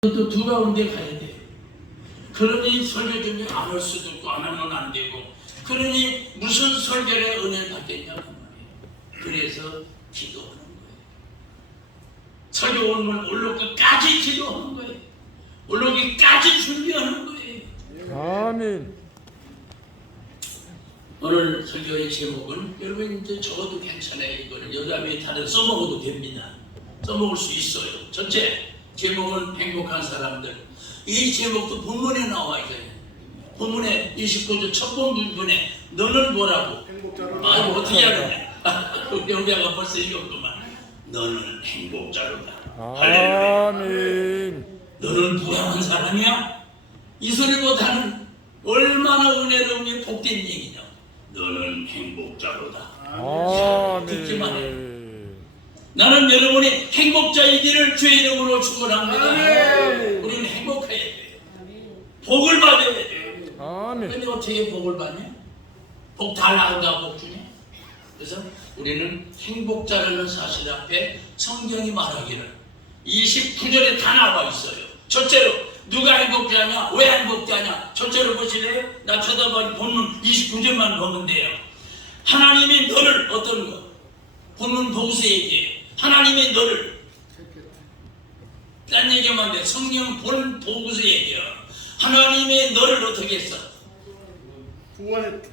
또 두 가운데 가야 돼. 그러니 설교 준비 안 할 수도 있고 안 하면 안 되고, 그러니 무슨 설교를 은혜를 받겠냐고 말이에요. 그래서 기도하는 거예요. 설교 오면 올라오기까지 기도하는 거예요. 올라오기까지 준비하는 거예요. 아멘. 오늘 설교의 제목은, 여러분 이제 적어도 괜찮아요. 이거는 여담에 다른 써먹어도 됩니다. 써먹을 수 있어요. 첫째, 제목은 행복한 사람들. 이 제목도 본문에 나와 있어요. 본문에 29절 첫 부분에 너는 뭐라고? 아이고 어떻게 하느냐. 우리 형제가 벌써 읽었구만. 너는 행복자로다. 할렐루야. 너는 부유한 사람이야? 이 소리보다는 얼마나 은혜로운 복된 얘기냐. 너는 행복자로다. 듣기만 해. 나는 여러분이 행복자이기를 주의 이름으로 축원합니다. 우리는 행복해야 돼. 복을 받아야 돼. 그런데 어떻게 복을 받냐? 복 달라한다 복 주냐? 그래서 우리는 행복자라는 사실 앞에 성경이 말하기를 29절에 다 나와 있어요. 첫째로 누가 행복자냐? 왜 행복자냐? 첫째로 보실래요? 나 쳐다보니 본문 29절만 보면 돼요. 하나님이 너를 어떤 거? 본문 보고서 얘기해요. 하나님이 너를, 딴 얘기하면 안 돼. 성경 본 보고서 얘기해요. 하나님이 너를 어떻게 했어? 구원했다.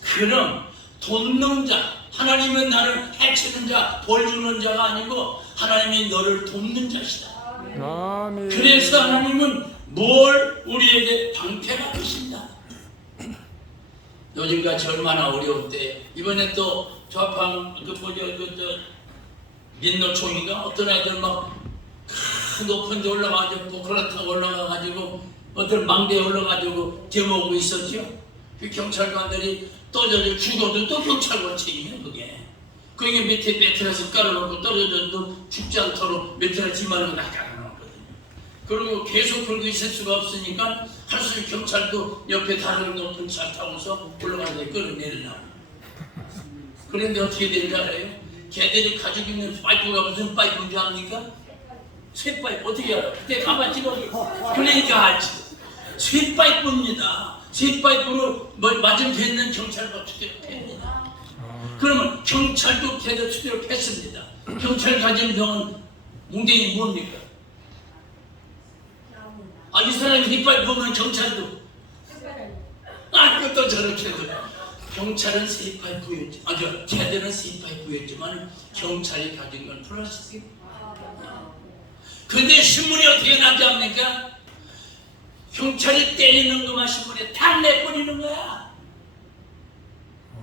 그럼 돕는 자, 하나님은 나를 해치는 자, 벌 주는 자가 아니고 하나님이 너를 돕는 자시다. 아멘. 그래서 하나님은 뭘 우리에게 방패가 되신다. 요즘같이 얼마나 어려울 때, 이번에 또 좌팡 민노총인가 어떤 애들 막 높은 데 올라가지고 그렇다고 올라가가지고 어떤 망대에 올라가지고 데모하고 있었죠. 그 경찰관들이 떨어져 죽어도 또 경찰관 책임이야 그게. 그게 밑에 매트리스 깔아놓고 떨어져도 죽지 않도록 매트리스 지만은 다 깔아놓거든요. 그리고 계속 그러고 있을 수가 없으니까 할 수 있는 경찰도 옆에 다른 높은 차 타고서 올라가서 끌어내리려고. 그런데 어떻게 되는지 알아요? 걔들이 가지고 있는 파이프가 무슨 파이프인 줄 압니까? 쇠파이프. 어떻게 알아? 그때 가만 찍어. 그러니까 알지. 쇠파이프입니다. 쇠파이프로 맞으면 되는 경찰과 투대합니다. 그러면 경찰도 걔들 투대했습니다. 경찰 가진 병은 뭉댕이 뭡니까? 이 사람이 휘파이프 보면 경찰도 그것도 저렇게도 경찰은 세이파이프였지. 걔들은 세이파이프였지만 경찰이 가진 건 플라스틱. 근데 신문이 어떻게 나지 않습니까? 경찰이 때리는 것만 신문에 다 내버리는 거야.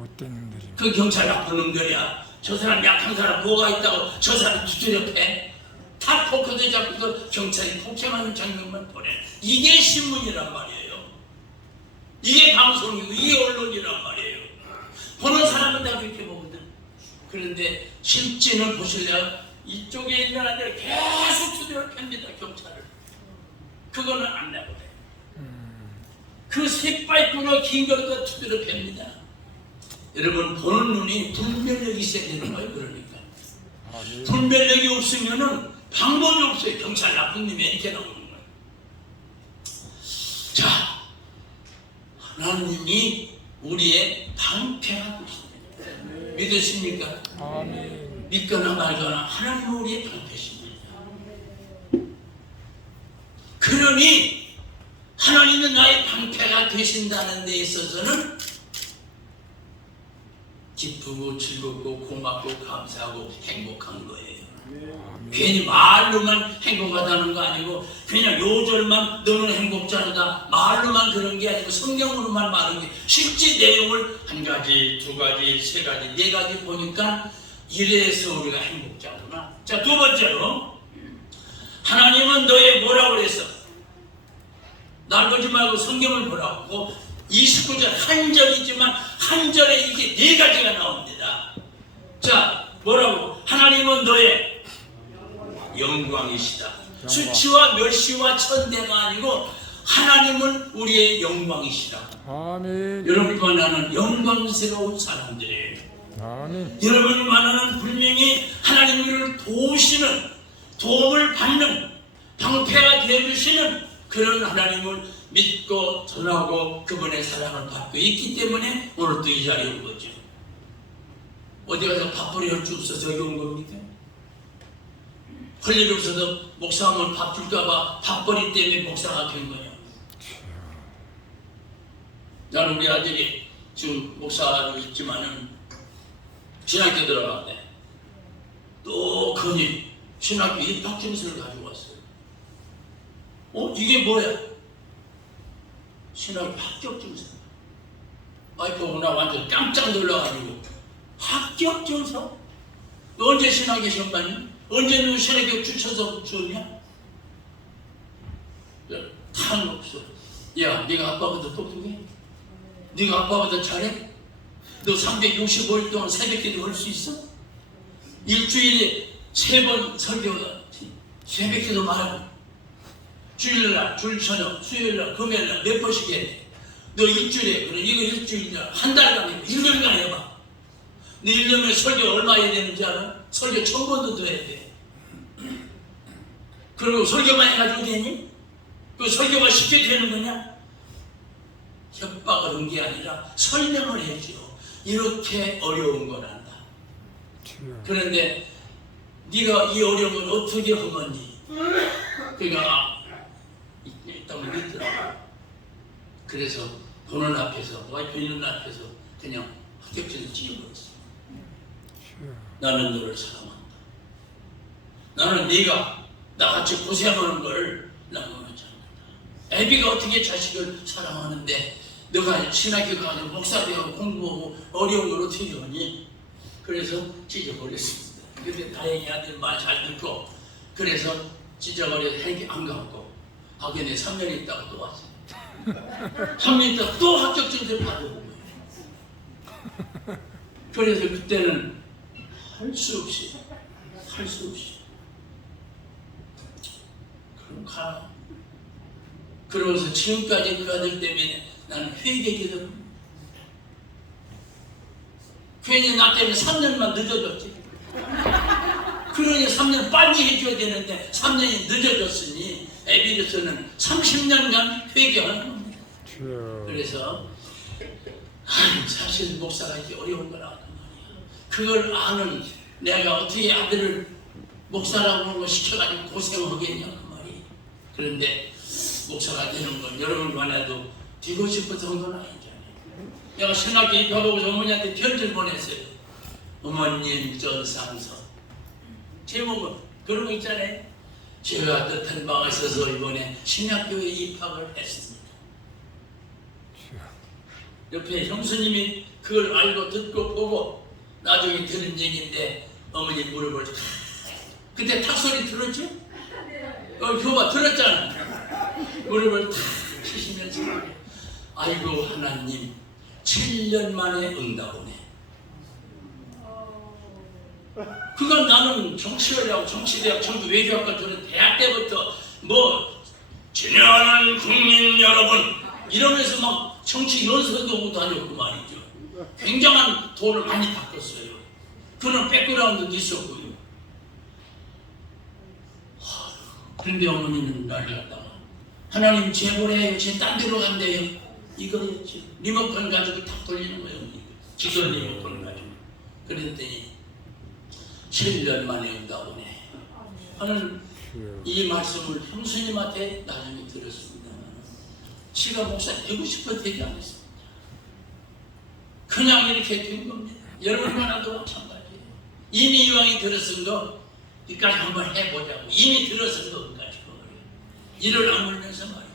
어떤 놈들이? 그 경찰 나쁜 놈들이야. 저 사람 약한 사람 뭐가 있다고 저 사람 두드려 패. 다 포커도 잡고서 경찰이 폭행하는 장면만 보내. 이게 신문이란 말이에요. 이게 방송이고 이게 언론이란 말이에요. 보는 사람은 다 그렇게 보거든. 그런데 실제는 보실래요? 이쪽에 있는 아들 계속 두드려 팹니다. 경찰을. 그거는 안 내보내. 그 새빨프로 긴 거를 두드려 팹니다. 여러분 보는 눈이 분별력이 있어야 되는 거예요. 그러니까 분별력이 없으면은 방법이 없어요. 경찰 나쁜 놈이 이렇게 나오는 거예요. 자, 하나님이 우리의 방패가 되십니다. 믿으십니까? 아멘. 믿거나 말거나 하나님은 우리의 방패십니다. 그러니 하나님은 나의 방패가 되신다는 데 있어서는 기쁘고 즐겁고 고맙고 감사하고 행복한 거예요. 괜히 말로만 행복하다는 거 아니고 그냥 요절만 너는 행복자로다 말로만 그런 게 아니고 성경으로만 말하는 게 실제 내용을 한 가지, 두 가지, 세 가지, 네 가지 보니까 이래서 우리가 행복자구나. 자, 두 번째로 하나님은 너의 뭐라고 그랬어? 날 보지 말고 성경을 보라고. 29절 한 절이지만 한 절에 이게 네 가지가 나옵니다. 자, 뭐라고? 하나님은 너의 영광이시다. 수치와 멸시와 천대가 아니고 하나님은 우리의 영광이시다. 아멘. 여러분과 나는 영광스러운 사람들이에요. 아멘. 여러분과 나는 분명히 하나님을 도우시는, 도움을 받는 방패가 되어주시는 그런 하나님을 믿고 전하고 그분의 사랑을 받고 있기 때문에 오늘 또 이 자리에 온 거죠. 어디 가서 밥벌이 할 줄 없어서 여기 온 겁니까? 할 일 없어서 목사하면 밥 줄까봐 밥벌이 때문에 목사가 된 거예요. 나는 우리 아들이 지금 목사로 있지만은 신학교 들어가는데 또 거기 신학교 입학증서를 가지고 왔어요. 이게 뭐야? 신학교 합격증서. 와이프하고 나 완전 깜짝 놀라가지고 합격증서? 너 언제 신학교 시험 봤니? 언제 너 신학교 추천서 줬냐? 다 없어. 야, 네가 아빠보다 똑똑해? 네가 아빠보다 잘해? 너 365일 동안 새벽기도 할 수 있어? 일주일에 3번 설교가 새벽기도 말하고 주일날, 주일 저녁, 수요일날, 금요일날 몇 번씩 해야 돼. 너 일주일에, 그래 이거 일주일날 한 달간 해봐. 1년간 해봐. 너 1년에 설교 얼마 해야 되는지 알아? 설교 1000번도 더 해야 돼. 그리고 설교만 해가지고 되니? 그 설교가 쉽게 되는 거냐? 협박을 한 게 아니라 설명을 해줘. 이렇게 어려운 거란다. 그런데 네가 이 어려움을 어떻게 하겠니? 그러니까 일단 믿더라고. 그래서 보는 앞에서 와이프 있는 앞에서 그냥 합격증을 찍어버렸어. 나는 너를 사랑한다. 나는 네가 나같이 고생하는 걸 나무하지 않는다. 애비가 어떻게 자식을 사랑하는데 너가 신학교 가서 목사 되고 공부하고 어려운 걸 어떻게 하니? 그래서 찢어버렸습니다. 근데 다행히 아들 말 잘 듣고 그래서 찢어버려서 행기 안 갖고 학원에 3년 있다가 또 왔어요. 3년 있다가 또 합격증서를 받아보고 그래서 그때는 할 수 없이 그럼 가. 그러면서 지금까지 그 아들 때문에 나는 회개기도 괜히 나 때문에 3년만 늦어졌지. 그러니 3년 빨리 해줘야 되는데 3년이 늦어졌으니 에비로서는 30년간 회개하는 겁니다. 그래서 사실 목사가 이렇게 어려운 걸 아는 말이야. 그걸 아는 내가 어떻게 아들을 목사라고 시켜가지고 고생하겠냐 그 말이. 그런데 목사가 되는 건 여러분만 해도 되고 싶어서 한 건 아니잖아요. 내가 신학교 입학하고 어머니한테 편지를 보냈어요. 어머님 전상서 제목은 그런 거 있잖아요. 제가 뜻한 바가 있어서 이번에 신학교에 입학을 했습니다. 옆에 형수님이 그걸 알고 듣고 보고 나중에 들은 얘기인데 어머니 무릎을 그때 탁소리 들었죠? 교가 들었잖아. 무릎을 탁 치시면서 아이고 하나님 7년 만에 응답오네. 그건 나는 정치학이라고 정치대학 전부 외교학과 저는 대학 때부터 뭐 진행하는 국민 여러분 이러면서 막 정치 연설도 하고 다녔고 말이죠. 굉장한 돈을 많이 바꿨어요. 그런 백그라운드도 있었고요. 그런데 어머니는 나를 갖다가 하나님 제보래요. 제 딴 데로 간대요. 이거였지. 리모컨 가지고 탁 돌리는 거예요. 기존 리모컨 가지고. 그랬더니 7년 만에 응답오네 하는 이 말씀을 형수님한테 나중에 들었습니다. 지가 목사 되고 싶어 되지 않았습니다. 그냥 이렇게 된 겁니다. 여러분만도 마찬가지예요. 이미 이왕이 들었은 거 여기까지 한번 해보자고. 이미 들었은 거 여기까지 이를 악물면서 말이죠.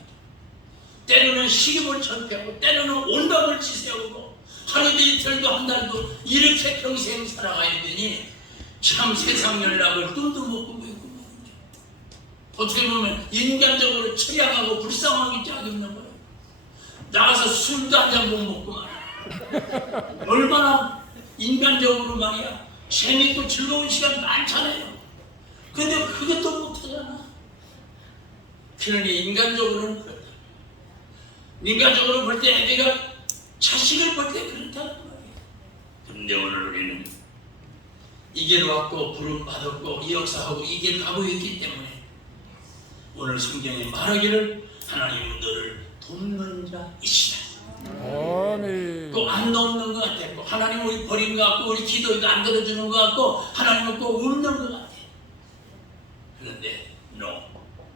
때로는 시름을 전폐하고 때로는 온갖을 지새우고 하루도 이틀도 한 달도 이렇게 평생 살아가야 되니 참 세상 연락을 꿈도 못 꾸고 있고 말이죠. 어떻게 보면 인간적으로 처량하고 불쌍하기 짝없는 거예요. 나가서 술도 한 잔 못 먹고 말이야. 얼마나 인간적으로 말이야 재밌고 즐거운 시간 많잖아요. 근데 그것도 못하잖아. 그러니 인간적으로는 그렇다. 인간적으로 볼 때 애비가 자식을 볼 때 그렇다는 말이야. 근데 오늘 우리는 이 길 왔고 부름 받았고 이 역사하고 이 길 가고 있기 때문에 오늘 성경에 말하기를 하나님은 너를 돕는 자이시다. 아멘. 꼭 안 돕는 것 같아. 꼭 하나님은 우리 버린 것 같고 우리 기도도 안 들어주는 것 같고 하나님은 꼭 웃는 것 같아. 그런데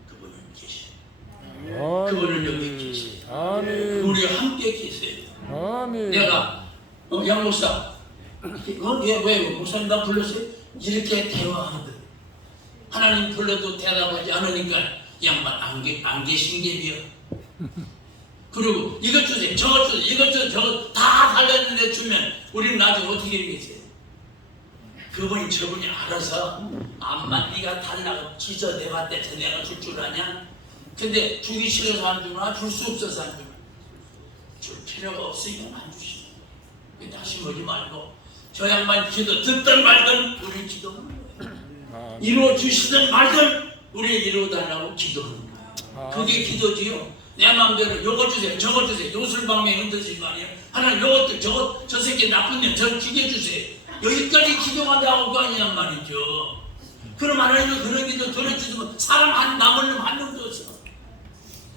그분은 계셔. 그분은 여기 계세요. 아멘. 우리 함께 계세요. 아멘. 내가 양 목사 왜 목사님 나 불렀어요? 이렇게 대화하거든. 하나님 불러도 대답하지 않으니까 양반 안 계신 게 비어. 그리고 이것 주세요, 저것 주세요, 이것 주세요, 저것 다 달렸는데 주면 우리는 나중에 어떻게 되겠어요? 그분이 저분이 알아서 암만 네가 달라고 찢어내봤대 내가 줄 줄 아냐? 근데 주기 싫어서 안 주나 줄 수 없어서 안 주나? 줄 필요가 없으니까 안 주시고 다시 보지 말고 저 양반 기도 듣든 말든 우리 기도하는 거예요. 이루어 주시든 말든 우리 이루어달라고 기도하는 거예요. 그게 기도지요. 내 마음대로 요거 주세요, 저거 주세요, 요술방에 흔들지 말이야. 하나님 요것도 저것 저 새끼 나쁜 년 저 죽여주세요. 여기까지 기도가 나올 거 아니란 말이죠. 그럼 하나님은 그런 기도 들어주시면 사람 한 남을 놈 한 놈도 없어.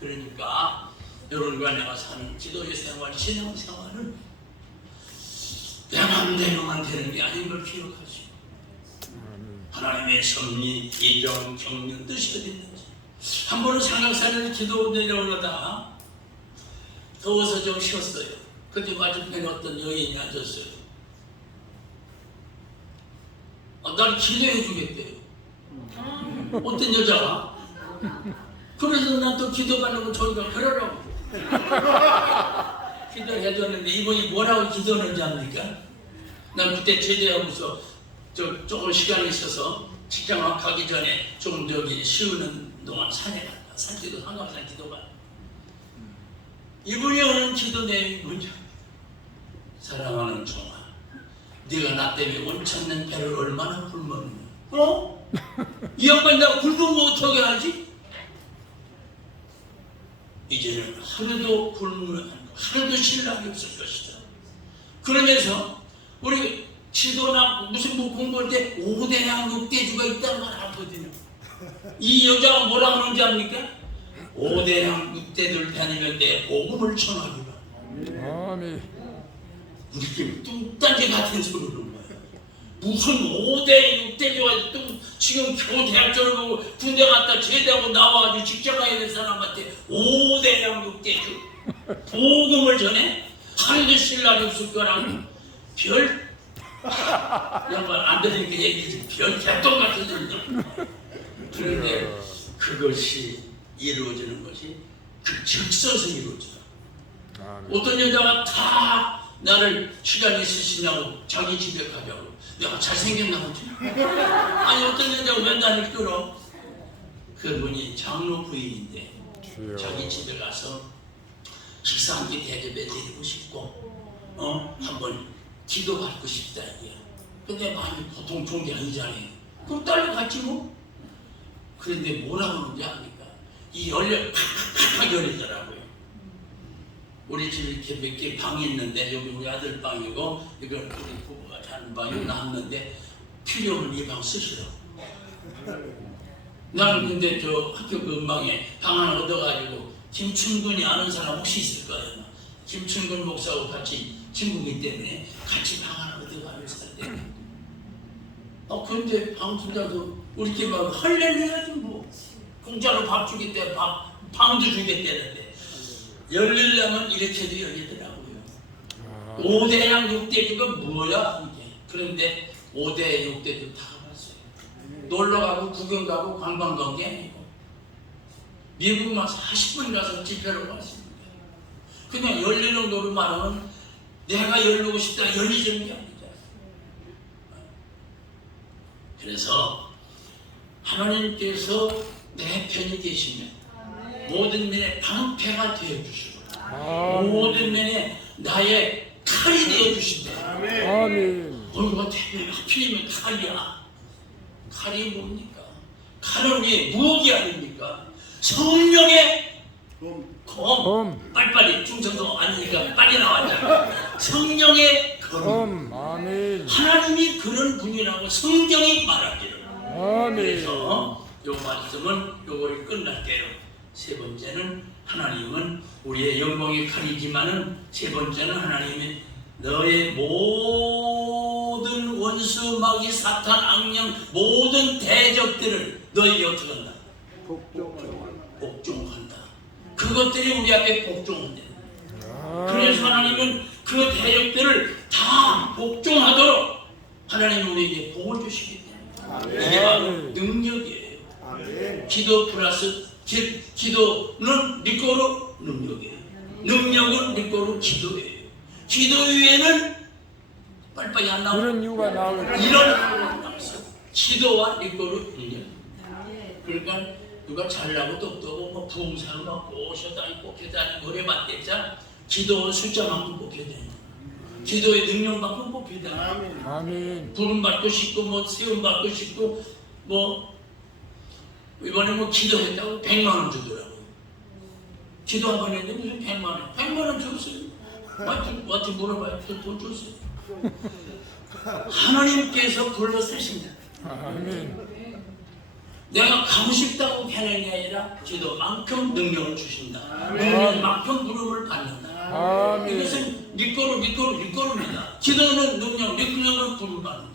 그러니까 여러분과 내가 사는 기도의 생활, 신앙 생활은 내 마음대로만 되는 게 아닌 걸 기억하시고 하나님의 섭리, 예정, 경륜, 뜻이 어디 있는지 한 번은 삼각산을 기도 내려오려다 더워서 좀 쉬었어요. 근데 맞은편에 어떤 여인이 앉았어요. 날 기도해 주겠대요. 어떤 여자가. 그래서 난 또 기도 가려고 저기가 그러라고 기도해 줬는데 이분이 뭐라고 기도하는지 압니까? 난 그때 제대하고서 조금 시간이 있어서 직장 가기 전에 좀 저기 쉬우는 동안 산에 갔다. 산기도 삼각산 기도가. 이분이 하는 기도 내용이 뭐냐? 사랑하는 종아, 네가 나 때문에 원찮는 배를 얼마나 굶었느냐? 이 양반이 나 굶으면 어떻게 하지? 이제는 하루도 굶으면 하루도 신랑이 없을 것이다. 그러면서 우리 지도나 무슨 뭐 공부할 때 5대양 6대주가 있다는 걸 알거든요. 이 여자가 뭐라 그러는지 압니까? 5대양 6대들 다니는데 복음을 전하기로. 아멘. 우리끼리 뚱딴지 같은 소리를 하는 거야. 무슨 5대 6대주가 또 지금 겨우 대학 졸업하고 군대 갔다 제대하고 나와가지고 직장 가야 될 사람한테 5대양 6대주 복음을 전해? 하루도 쉴 날이 없을 거라고. 별 양반 안 되니까 얘기지. 별 개똥 같은 소리죠. 그런데 그것이 이루어지는 것이 그 즉서서 이루어져. 어떤 여자가 다 나를 시간 있으시냐고 자기 집에 가자고. 내가 잘생겼나 보지. 아니 어떤 여자가 왜 나를 끌어? 그분이 장로 부인인데 자기 집에 가서 식사 한 끼 대접해 드리고 싶고 한번 기도 받고 싶다 이게. 근데 마음이 보통 좋은 게 아니잖아요. 그럼 딸려 갔지 뭐. 그런데 뭐라고 하는지 압니까? 이 팍팍 열리더라고요. 우리 집에 이렇게 몇 개 방이 있는데 여기 우리 아들 방이고 이건 우리 부부가 자는 방이 나왔는데 필요 없는 이 방 쓰시라고. 나는 근데 저 학교 근방에 방 하나 얻어가지고 김춘근이 아는 사람 혹시 있을 거예요. 김춘근 목사하고 같이 친구이기 때문에 같이 방 하나 얻어가지고 살때 근데 방주자도 우리끼리 막 할렐루야지 뭐 공짜로 밥 주겠대 방도 주겠대는데 열리려면 이렇게도 열리더라고요. 5대양 6대주가 뭐야 이게. 그런데 5대 6대주 다 가봤어요. 놀러가고 구경 가고 관광 간 게 아니고 미국만 40분 가서 집회로 갔습니다. 그냥 열리는 노릇만은 내가 열리고 싶다 열리는 게 아니죠. 그래서 하나님께서 내 편이 계시면 모든 면에 방패가 되어주시고 모든 면에 나의 칼이 되어주신다. 아멘. 얼굴가 되게 하필이면 칼이야. 칼이 뭡니까? 칼은 왜 무기 아닙니까? 성령의 검. 빨리빨리 충청도 아니니까 빨리 나왔잖아. 성령의 검. 아멘. 하나님이 그런 분이라고 성경이 말하기를. 아멘. 그래서 요 말씀은 요거를 끝날게요. 세 번째는 하나님은 우리의 영광의 칼이지만은 세 번째는 하나님은 너의 모든 원수 마귀 사탄 악령 모든 대적들을 너에게 어떻게 한다? 복종한다. 그것들이 우리 앞에 복종한다. 그래서 하나님은 그 대적들을 다 복종하도록 하나님은 우리에게 복을 주시기 때문에 이게 바로 능력이에요. 기도 플러스 기도는 리꼬로 능력이에요. 능력은 리꼬로 기도예요. 기도 위에는 빨리빨리 안 나오는 그런 이유가 나오고 이런 기도와 리꼬로 능력. 그러니까 누가 잘나고 똑똑하고 뭐 부흥사로 막 꼬셔다니고 뽑혀다니고 오래 받댔자 기도는 숫자만큼 뽑혀다니고 기도의 능력만큼 뽑혀다니고 아멘. 부름 받고 싶고 뭐 세움 받고 싶고 뭐 이번에 뭐 기도했다고 100만 원 주더라고요. 기도 한 번 했는데 무슨 100만 원? 100만 원 줬어요. 와트 물어봐요. 돈 줬어요. 하나님께서 불러쓰신다. 아멘. 내가 가고 싶다고 하는 게 아니라 기도만큼 능력을 주신다. 능력만큼 부름을 받는다. 아멘. 이것은 리꼬르입니다. 기도는 능력은 부름 받는다.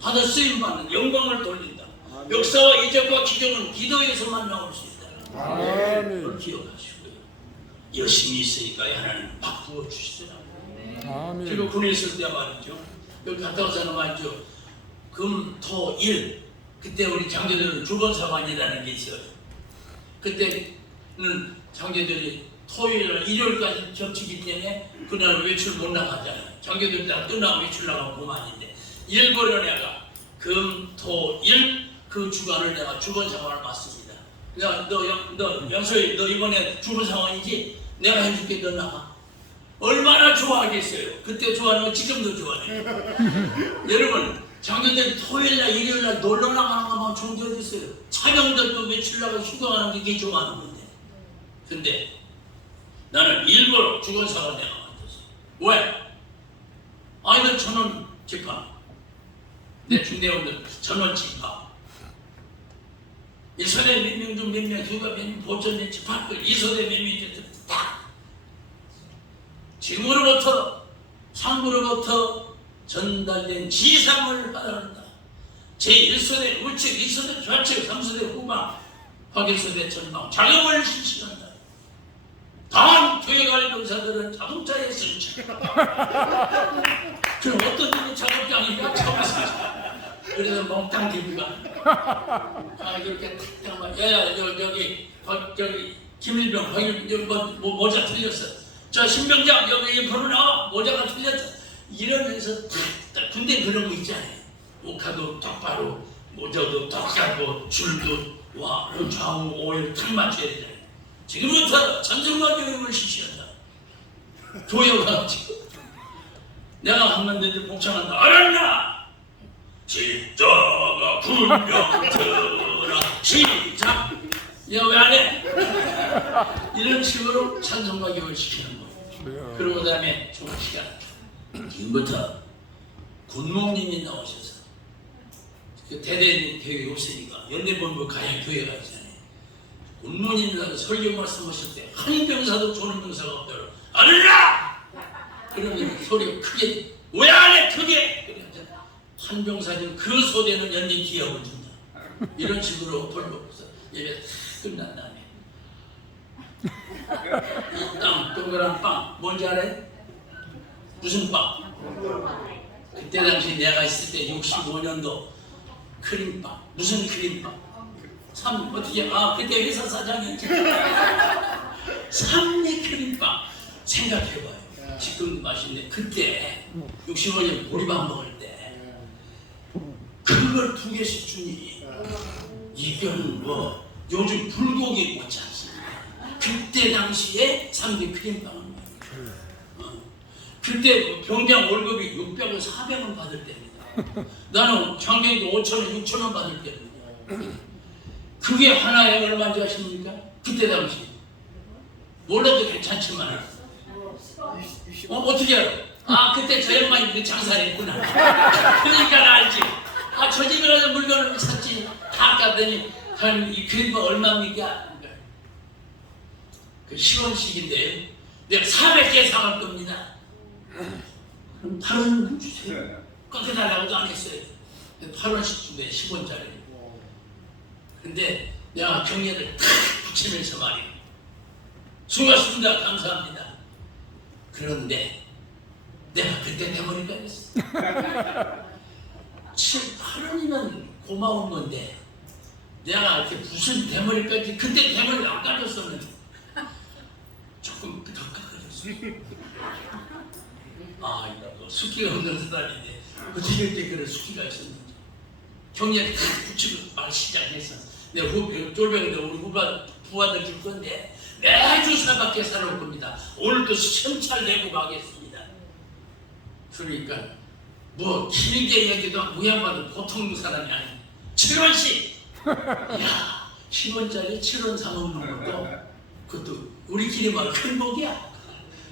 받아 쓰임 받는 영광을 돌린다. 역사와 이적과 기적은 기도에서만 나올 수 있다. 아멘. 그걸 기억하시고요. 열심히 있으니까 하나님 막 부어주시더라고요. 아멘. 그리고 군에 있을 때 말이죠. 여기 갔다 와서는 말이죠. 금, 토, 일. 그때 우리 장교들은 주번사관이라는 게 있어요. 그때는 장교들이 토요일, 일요일까지 겹치기 때문에 그날 외출 못 나가잖아요. 장교들 다 끝나고 외출 나가고 그만인데 일부러 내가 금, 토, 일 그 주간을 내가 주번사관을 맡습니다. 너 영서이 너 이번에 주번사관이지? 내가 해줄게. 너 나가. 얼마나 좋아하겠어요. 그때 좋아하는 거 지금도 좋아해요. 여러분 장교들 토요일날 일요일날 놀러 나가는 것만 좋은 게 어디 있어요. 차병들도 며칠 나가 휴가하는 게 이게 좋아하는 건데. 근데 나는 일부러 주권사관 내가 만들었어. 왜? 아이들 전원 집합. 내 중대원들 전원 집합. 일선에 몇 명 중 몇 명, 휴가 몇 명, 보전에 집합들, 이선에 몇 명, 딱. 지금으로부터 상부로부터 전달된 지상을 받아낸다. 제1소대 우측, 2소대 좌측, 3소대 후방, 확일소대 전방 작업을 실시한다. 다음 교회갈 병사들은 자동차에 승차. 그럼 어떤 분이 작업장이니까 처음 승차. 그래서 몽땅 들고가 이렇게 탁탁 야야 여기 김일병 여기 모자 틀렸어. 저 신병장 여기 옆으로 나와. 모자가 틀렸어. 이러면서 탁탁 군대 그런 거 있잖아요. 옷카도 똑바로 모자도 똑같고 줄도 와 좌우 오일 탁 맞춰야 되잖아요. 지금부터 전쟁과 교육을 실시한다. 교육하고 내가 한번들 복창한다. 알았나? 십자가 군병 들어 시작. 이거 왜 안 해? 이런 식으로 찬송과 교육을 시키는 거예요. 그리고 그 다음에 좋은 시간 지금부터 군목님이 나오셔서 그 대대님 교회 없으니까 연대본부 가야 교회가 있잖아요. 군목님이 나서 설교 말씀하실 때 한 병사도 조는 병사가 없더라고. 알라! 그러면 소리가 크게 왜 안 해? 크게! 한 병사는 그 소대는 연대 기합을 준다. 이런 식으로 벌거서 예배 끝난 다음에 이 땅 동그란 빵 뭔지 알아요? 무슨 빵? 그때 당시 내가 있을 때 65년도 크림빵. 무슨 크림빵? 어떻게 그때 회사 사장이었지. 삼리 크림빵. 생각해봐요. 지금 맛있는데 그때 65년 보리밥 먹을 때 그걸 2개씩 주니 이건 뭐 요즘 불고기 못지 않습니까? 그때 당시에 3대 크림빵은 그때 병장 월급이 600원, 400원 받을 때입니다. 나는 장경도 5,000원, 6,000원 받을 때입니다. 그게 하나에 얼마인지 아십니까? 그때 당시 몰라도 괜찮지만 어떻게 알아? 그때 저 양반이 장사를 했구나. 그러니까 알지. 저 집에 가서 물건을 샀지. 다 갔더니 한 이 그림은 얼마입니까? 그 10원씩인데 내가 400개 사갈 겁니다. 그럼 8원 주세요. 꺾여달라고도 안 했어요. 8원씩 준대 10원짜리. 근데 내가 경례를 탁 붙이면서 말이에요. 수고하셨습니다. 감사합니다. 그런데 내가 그때 대머리가 됐어. 7, 8원이면 고마운 건데 내가 이렇게 무슨 대머리까지 그때 대머리를 안 깎았었는데 조금 더 깎아줬어. 아, 이거 숙기가 없는 사람인데 어떻게 그때 그런 숙기가 있었는지. 경례를 탁 붙이고 말 시작했어. 내가 쫄병인데 우리 부하들 줄 건데 매주 4밖에 살아올 겁니다. 오늘도 시청찰 내고 가겠습니다. 그러니까 뭐 길게 얘기도 하고 양반은 보통 사람이 아니야. 7원씩! 이야 10원짜리 7원 사먹는 것도 그것도 우리끼리 말 큰 복이야.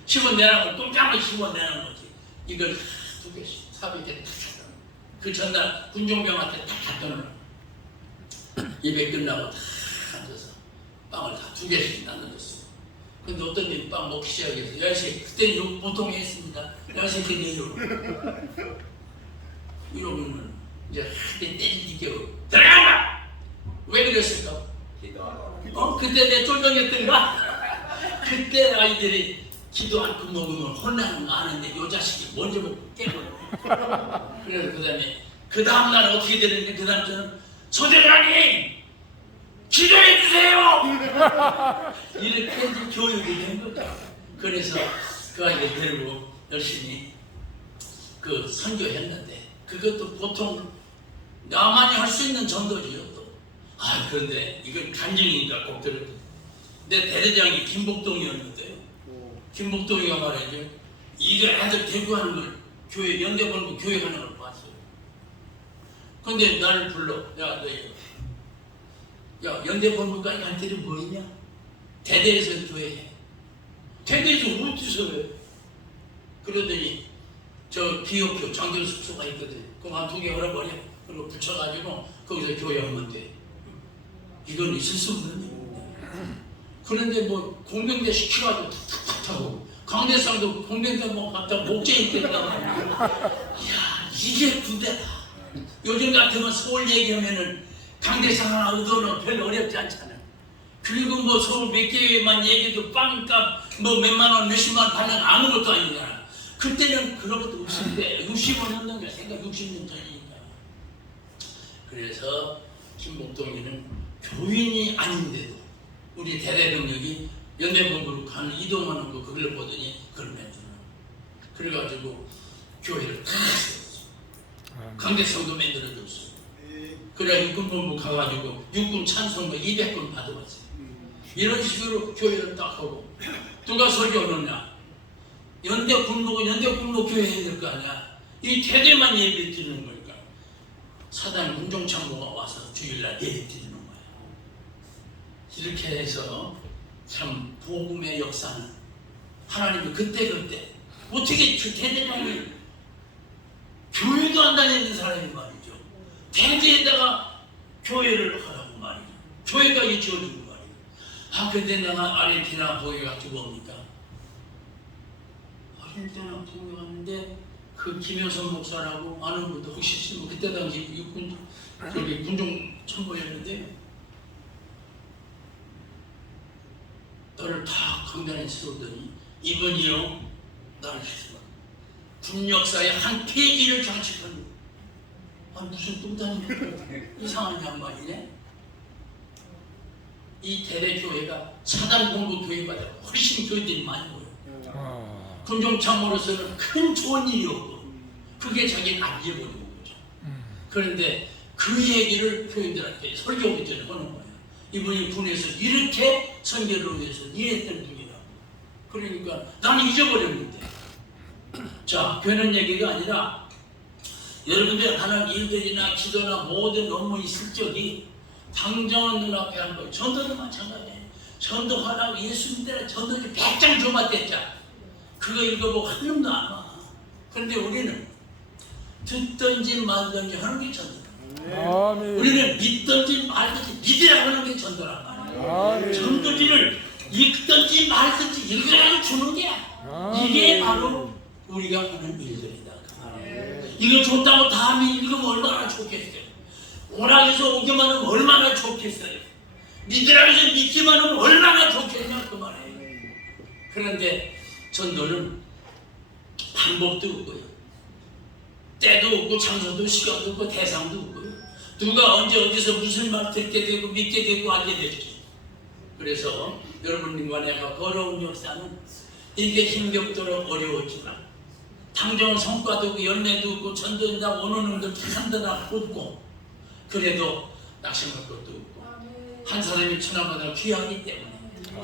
10원 내라고 똥장을 10원 내는 거지. 이걸 두 개씩 400개 탁 그 전날 군종병한테 딱 갖다 놓으라. 예배 끝나고 다 앉아서 빵을 다 두 개씩 나눠줬어. 근데 어떤 놈이 빵 먹기 시작해서 야씨 그때는 보통 했습니다. 야씨 그때 이러면은 이제 한대 때리니까 들어가라! 왜 그랬을까? 그때 내 쫄병이었던가? 그때 아이들이 기도 않고 먹으면 혼나는 거 아는데 요 자식이 먼저 먹고 깨버려. 그래서 그 다음에 그 다음날 어떻게 되는지 그 다음 저는 소대장님 기도해 주세요. 이렇게 이제 교육이 된 거죠. 그래서 그 아이를 데리고 열심히 그 선교했는데 그것도 보통 나만이 할 수 있는 전도지요. 또. 아 그런데 이건 간증이니까 꼭 들어요. 내 대대장이 김복동이었는데요. 김복동이가 말이죠. 이거 애들 대구하는 걸 교회 연대본부 교회 가는 걸 봤어요. 근데 나를 불러. 야 연대본부까지 갈 때는 뭐 있냐? 대대에서 교회해. 대대에서 어디서 해? 그러더니 저 기업교 장교 숙소가 있거든. 그럼 한 2개 얼어버려. 그리고 붙여가지고 거기서 교회하면 돼. 이건 있을 수 없는 일인데. 그런데 뭐 공병대 시켜가지고 탁탁탁 하고 강대상도 공병대 뭐 갖다 목재인 때다. 이야 이게 군대다. 요즘 같으면 서울 얘기하면은 강대상 하나 얻어놓으면 별로 어렵지 않잖아. 그리고 뭐 서울 몇 개만 얘기도 빵값 뭐 몇만 원 몇십만 원 받는 아무것도 아니잖아. 그때는 그런 것도 없었는데 65년 넘게 생각 60년 전이니까. 그래서 김복동이는 교인이 아닌데도 우리 대대병력이 연대본부로 가는 이동하는 거 그걸 보더니 그걸 만들어. 그래가지고 교회를 다 세웠어. 강대성도 만들어줬어. 그래 육군본부 가가지고 육군 찬송가 200건 받아왔어요. 이런 식으로 교회를 딱 하고 누가 설교하느냐? 연대군복 교회 해야 될 거 아니야. 이 대대만 예배 드리는 거니까 사단 군종참모가 와서 주일날 예배 드리는 거야. 이렇게 해서 참 복음의 역사는 하나님이 그때 어떻게 대대장이 교회도 안 다니는 사람이 말이죠. 대대에다가 교회를 하라고 말이죠. 교회가 지어주는 말이죠. 아 근데 내가 아르헨티나 보게 가지고 뭡니까? 아르헨티나 보게 갔는데 그 김효선 목사라고 아는 분도 혹시 뭐 그때 당시 육군 저기 군종 참모였는데 너를 다 강단에 세우더니 이번이요 나를 군 역사의 한 페이지를 장식한 무슨 뚱딴이 이상한 양반이네. 이 대대교회가 사단본부 교회보다 훨씬 교인들이 많이 모여요. 군종참모로서는 큰 좋은 일이었고 그게 자기는 안 잊어버리는 거죠. 그런데 그 얘기를 교인들한테 설교하기 전에 하는 거예요. 이분이 군에서 이렇게 선교를 위해서 일했던 분이라고. 그러니까 나는 잊어버렸는데. 자, 되는 얘기가 아니라 여러분들 하는 일들이나 기도나 모든 업무 있을 적이 당장은 눈앞에 한 거예요. 전도도 마찬가지예요. 전도하라고 예수님들 전도지 100장 줘봤댔자 그거 읽어보고 한 놈도 안 와. 그런데 우리는 듣든지 말든지 하는 게 전도다. 우리는 믿든지 말든지 믿으라 거란 말이에요. 아멘. 전도지를 읽든지 말든지 읽으라고 주는 게 이게 바로 우리가 하는 일들이다. 그 말이에요. 이거 줬다고 다음에 읽으면 얼마나 좋겠어요. 오라 해서 오기만 하면 얼마나 좋겠어요. 믿으라 해서 믿기만 하면 얼마나 좋겠냐 그 말이에요. 그런데 전도는 방법도 없고요. 때도 없고 장소도 시간도 없고 대상도 없고요. 누가 언제 어디서 무슨 말 듣게 되고 믿게 되고 알게 될지. 그래서 여러분과 내가 걸어온 역사는 이게 힘겹도록 어려웠지만 당장 성과도 없고 열매도 없고 전도한다 오는 놈들 기산도나 없고 그래도 낙심할 것도 없고 한 사람이 천하보다 귀하기 때문에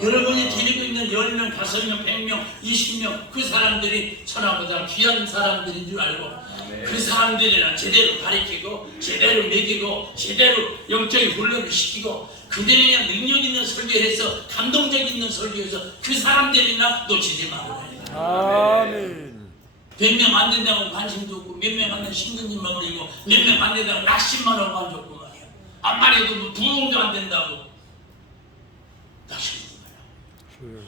여러분이 데리고 있는 10명, 5명, 100명, 20명 그 사람들이 천하보다 귀한 사람들인 줄 알고 그 사람들이나 제대로 가르치고 제대로 먹이고 제대로 영적인 훈련을 시키고 그들이 그냥 능력 있는 설교해서 감동적 있는 설교해서 그 사람들이나 놓치지 말아요. 아멘. 100명 안 된다고 관심도 없고 몇 명 안 된다고 신근님만 그리고 몇 명 안 된다고 낙심만 하고 앉았고 말이야. 암만 해도 뭐 부흥도 안 된다고 낙심하지 마라.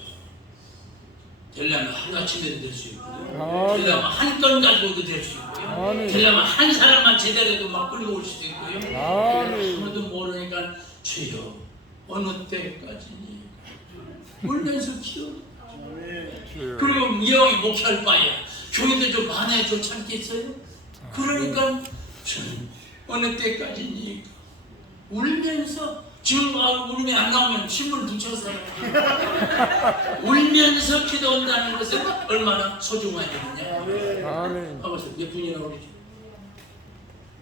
되려면 하나쯤에도 될 수 있고요. 되려면 한 건 가지고도 될 수 있고요. 되려면 한 사람만 제대로도 막 끌고 올 수도 있고요. 아무도 모르니까 주여 어느 때까지니 울면서 키워. 그리고 이왕이 목회할 바에야 교회도 좀 많아야 좋지 않겠어요? 그러니까 저는 어느 때까지니 울면서 지금 울음이 안 나오면 신문 붙여서요. 울면서 기도한다는 것은 얼마나 소중한 일이냐. 아멘. 하고서 몇 분이라고 그러지?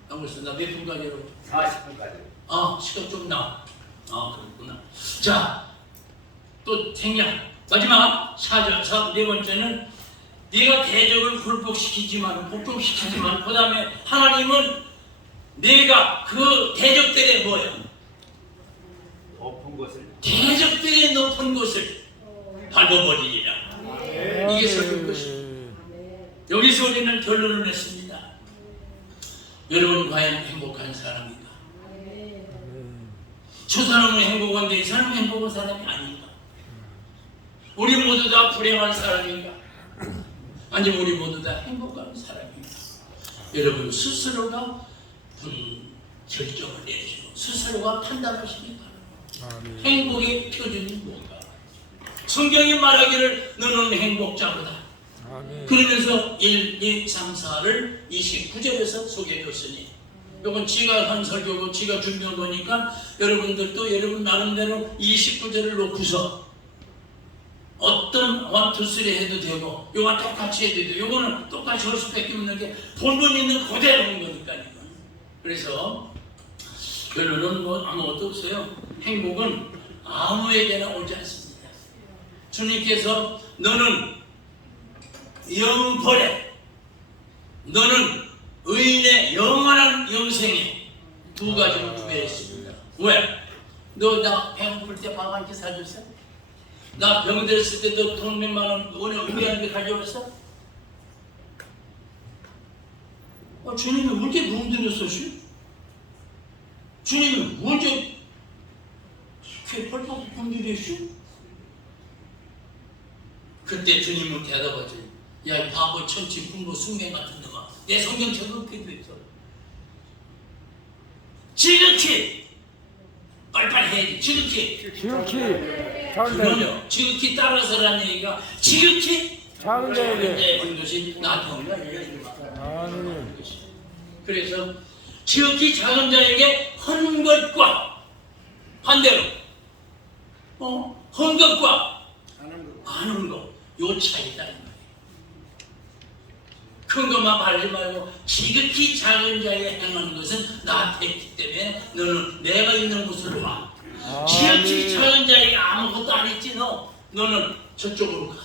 하고서 나 몇 분까지 하고 40분까지. 시간 좀 나. 그렇구나. 자, 또 생략. 마지막 4절, 네 번째는 네가 대적을 굴복시키지만, 복종시키지만, 그 다음에 하나님은 네가 그 대적들의 뭐예요? 높은 것을 대적들의 높은 곳을 밟아버리리라. 이게 설교인 것입니다. 여기서 우리는 결론을 냈습니다. 여러분 과연 행복한 사람인가? 저 사람은 행복한데 이 사람은 행복한 사람이 아닌가? 우리 모두 다 불행한 사람인가? 아니면 우리 모두 다 행복한 사람인가? 여러분 스스로가 결정을 내리시고 스스로가 판단하시기 바랍니다. 행복의 표준이 뭔가? 성경이 말하기를 너는 행복자로다. 그러면서 1, 2, 3, 4를 29절에서 소개해 줬으니 이건 지가 한 설교고 지가 준비한 거니까 여러분들도 여러분 나름대로 29절을 놓고서 어떤 1, 2, 3 해도 되고 요건 똑같이 해도 되고 요거는 똑같이 할 수밖에 없는 게 본문 있는 그대로인 거니까요. 그래서 결론은 뭐 아무것도 없어요. 행복은 아무에게나 오지 않습니다. 주님께서 너는 영벌에 너는 의인의 영원한 영생에 두 가지를 구별했습니다. 왜? 너 나 배고플 때 밥 한 끼 사줬어? 나 병들었을 때 너 돈 몇만 원 우리 한테 가져왔어? 주님이 언제 굶들였어? 주님이 언제 펄펄 굶들였어? 그때 주님은 대답하지. 야, 이 바보 천치 분모 숙명 같은 놈아. 내 성경책은 그렇게 있어. 지극히 빨리빨리 해야지. 지극히 그럼요. 지극히 따라서라는 얘기가 지극히 작은 자에게 하는 것이 나한테 오는 아멘. 그래서 지극히 작은 자에게 헌 것과 반대로 헌 것과 아는 것 요 차이다. 큰 것만 바라지 말고 지극히 작은 자에 행하는 것은 나한테 있기 때문에 너는 내가 있는 곳으로 와. 지극히 작은 자에게 아무것도 안 했지 너는 저쪽으로 가.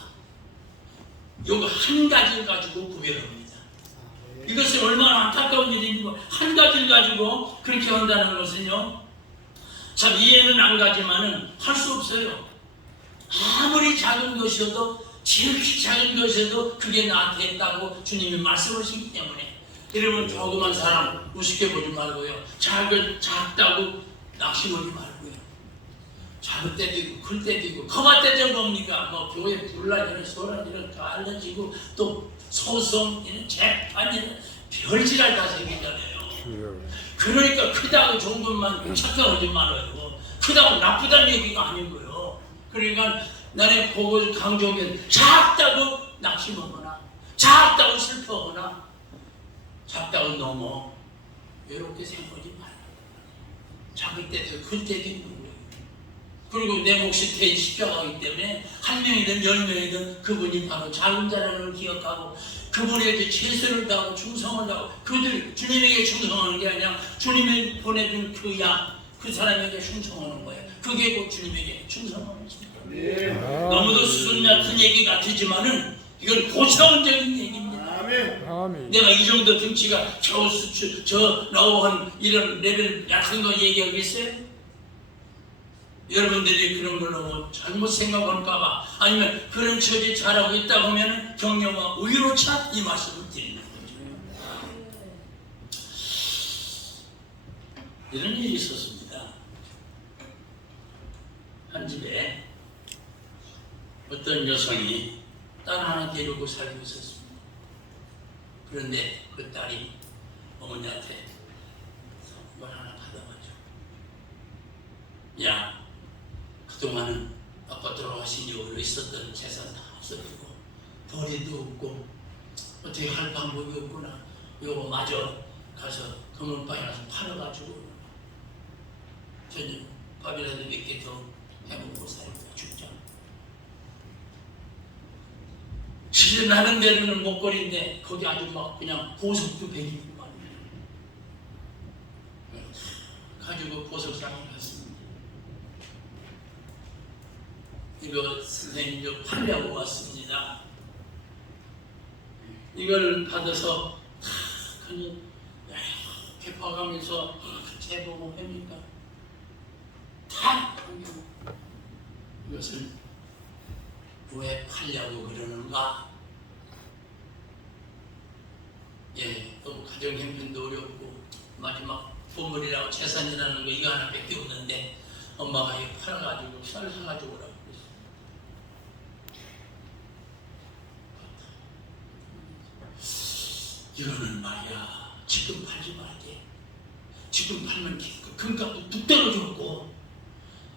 요거 한 가지를 가지고 구별합니다. 이것은 얼마나 안타까운 일인지 한 가지를 가지고 그렇게 한다는 것은요 참 이해는 안 가지만은 할 수 없어요. 아무리 작은 것이어도 지극히 작은 것에도 그게 나한테 했다고 주님이 말씀하시기 때문에 여러분 조그만 사람 우습게 보지 말고요. 작다고 낙심하지 말고요. 작을 때도 있고 클 때도 있고 거마 때도 뭡니까? 뭐 교회 분란이나 소란이나 다 알려지고 또 소송이나 재판이나 별지랄 다 생기잖아요. 그러니까 크다고 좋은 것만 착각하지 말아요. 크다고 나쁘다는 얘기가 아니고요. 그러니까 나는 그걸 강조하면 작다고 낙심하거나 작다고 슬퍼하거나 작다고 넘어 이렇게 생각하지 말아요. 작을 때도 클 때도 있는 거예요. 그리고 내 몫이 된 십자가이기 때문에 한 명이든 10명이든 그분이 바로 작은 자라는 걸 기억하고 그분에게 최선을 다하고 충성을 다하고 그들 주님에게 충성하는 게 아니라 주님이 보내준 그 양, 그 사람에게 충성하는 거예요. 그게 곧 주님에게 충성하는 것입니다. 네. 너무도 수준 같은 얘기 같지만은 이건 고차원적인 얘기입니다. 아멘. 내가 이 정도 등치가 저 나오한 이런 레벨 약한 거 얘기하겠어요? 여러분들이 그런 걸로 잘못 생각할까봐 아니면 그런 처지에 잘하고 있다고 하면 격려와 의로차 이 말씀을 드리는 거죠. 이런 일이 있었습니다. 한 집에 어떤 여성이 딸 하나 데리고 살고 있었습니다. 그런데 그 딸이 어머니한테 뭘 하나 받아가죠. 야, 그동안은 아빠 돌아가신 이후로 있었던 재산 다 없어지고 벌이도 없고 어떻게 할 방법이 없구나. 요거 마저 가서 금은방에 가서 팔아가지고 저녁 밥이라도 몇 개 더 해먹고 살고 죽자. 집에 나는 데로는 목걸이인데 거기 아주 막 그냥 보석도 베기고 말이에요. 가지고 보석상을 갔습니다. 이거 선생님 좀 팔려고 왔습니다. 이걸 받아서 그냥 이렇게 봐가면서 재보고 합니까? 다 이것을 왜 팔려고 그러는가? 예, 너무 가정 형편도 어렵고 마지막 보물이라고 재산이라는 거 이거 하나밖에 없는데 엄마가 이거 팔아가지고 쌀 사가지고 오라고 그랬어요. 이거는 말이야 지금 팔지 말게. 지금 팔면 금값도 뚝 떨어졌고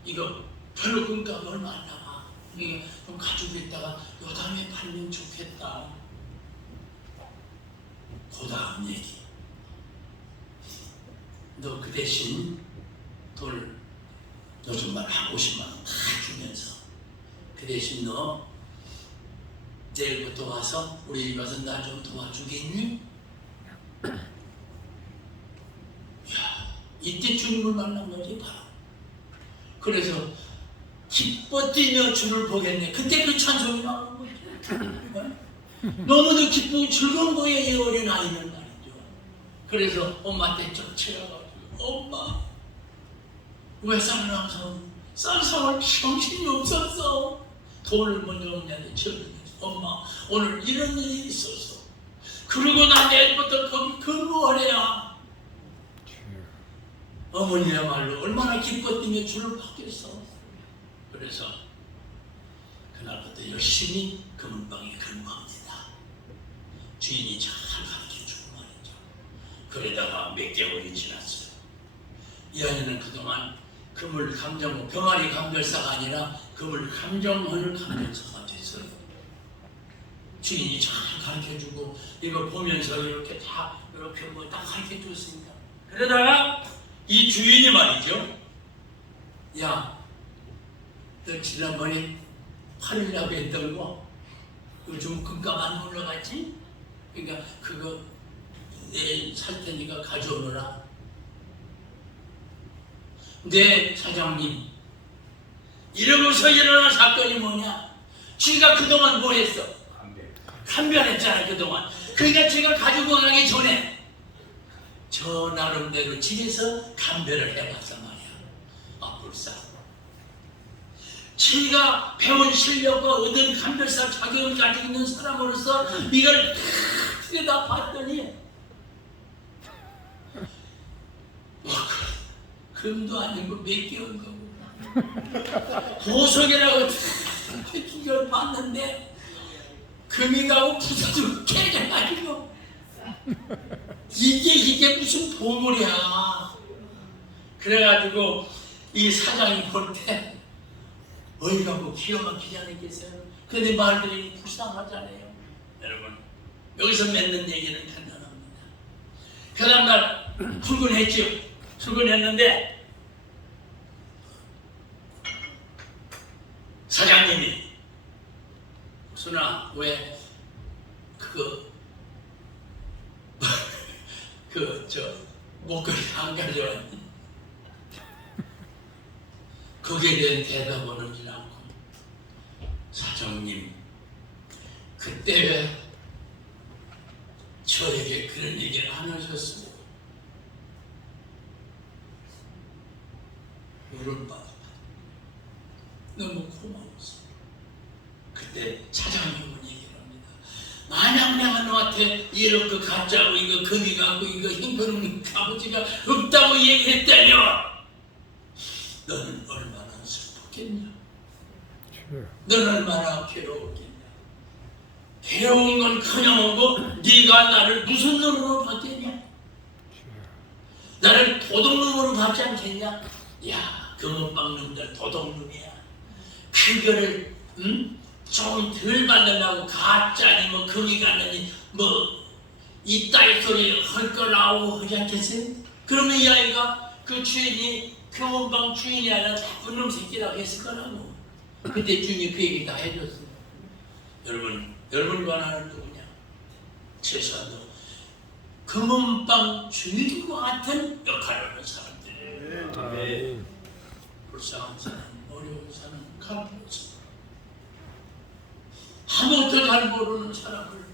이거 별로 금값이 얼마 안 나와. 이게 좀 가지고 있다가 요 다음에 팔면 좋겠다. 그 다음 얘기. 너 그 대신 돈을 너 정말 한 50만 원 다 주면서 그 대신 너 내일부터 와서 우리 집 와서 나 좀 도와주겠니? 야, 이때 주님을 만난 거지 바로. 그래서 기뻐 뛰며 주를 보겠네. 그때 그 찬송이 나오는 거죠. 너무도 기쁘고 즐거운 거예요, 이 어린 아이는 말이죠. 그래서 엄마한테 쫓아가가지고 엄마 왜 쌀상을 정신이 없었어. 돈을 먼저 엄마한테 쳐주면서 엄마 오늘 이런 일이 있었어. 그러고 나 내일부터 거기 근무하래야. 어머니야말로 얼마나 기뻐 뛰며 주를 받겠어. 그래서 그날부터 열심히 금은방에 근무합니다. 주인이 잘 가르쳐주고 말이죠. 그러다가 몇 개월이 지났어요. 이 아이는 그동안 금을 감정, 병아리 감별사가 아니라 금을 감정하는 감별사가 됐어요. 주인이 잘 가르쳐주고 이거 보면서 이렇게 다 이렇게 뭐 딱 가르쳐줬습니다. 그러다가 이 주인이 말이죠. 야, 너 지난번에 팔으려고 했던 거 요즘 금값 안 올라갔지? 그러니까 그거 내일 살 테니까 가져오너라. 네 사장님, 이러고서 일어난 사건이 뭐냐? 지가 그동안 뭐 했어? 감별했잖아 그동안. 그러니까 제가 가지고 가기 전에 저 나름대로 집에서 감별을 해봤단 말이야. 아, 불쌍. 지가 배운 실력과 얻은 감별사 자격을 가지고 있는 사람으로서 이걸 다 봤더니 금도 아니고 몇 개월 거고 보석이라고 이걸 봤는데 금이 가고 부서지고 깨져가지고 이게 무슨 보물이야. 그래가지고 이 사장이 볼 때 어이가고 기가 막히지 않겠어요? 근데 말들이 불쌍하잖아요. 여러분 여기서 맺는 얘기는 간단합니다. 그 다음날 출근했죠. 출근했는데 사장님이 순아 왜 목걸이 안 가져왔니? 거기에 대한 대답을 하지 않고 사장님 그때 왜 저에게 그런 얘기를 안 하셨어요? 물어봐. 너무 고마웠어. 그때 사장님은 얘기를 합니다. 만약 내가 너한테 이렇게 가짜고 이거 금이 가고 이거 흰거름 값어치가 없다고 얘기했다면 너는 얼마나 슬펐겠냐? 너는 얼마나 괴로웠겠냐? 괴로운 건 그냥하고 네가 나를 무슨 눈으로 봤겠냐? 나를 도둑놈으로 봤지 않겠냐? 야, 금은방 놈들 도둑놈이야. 그거를 좀 덜 받는다고 가짜니 뭐 금이 갔느니 뭐 이따위 소리 할 거라고 하지 않겠어요? 그러면 이 아이가 그 주인이 금은방 주인이 아니라 나쁜 놈 새끼라고 했을 거라고. 그때 주인이 그 얘기 다 해줬어요. 여러분 관하는 누구냐? 최소한도 금은방 주인과 같은 역할을 하는 사람들. 불쌍한 사람, 어려운 사람, 가난한 사람, 아무것도 잘 모르는 사람을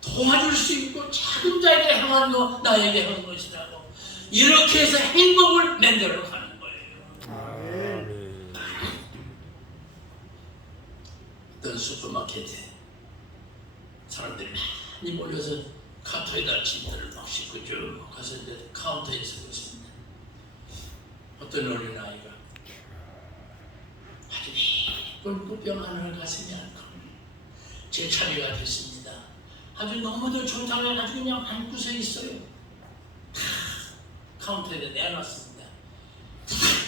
도와줄 수 있고 작은 자에게 행한 거 나에게 한 것이라고 이렇게 해서 행복을 만들어 가는 거예요. 어떤 슈퍼마켓에 사람들이 많이 몰려서 카토에다 짐들을 막 싣고 쭉 가서 이제 카운터에 서고 있습니다. 어떤 어린아이가 아주 예쁜 꽃병 하나를 가슴에 안고 제 차례가 됐습니다. 아주 너무도 정상해가지고 그냥 안고서 있어요. 카운터에다 내놨습니다.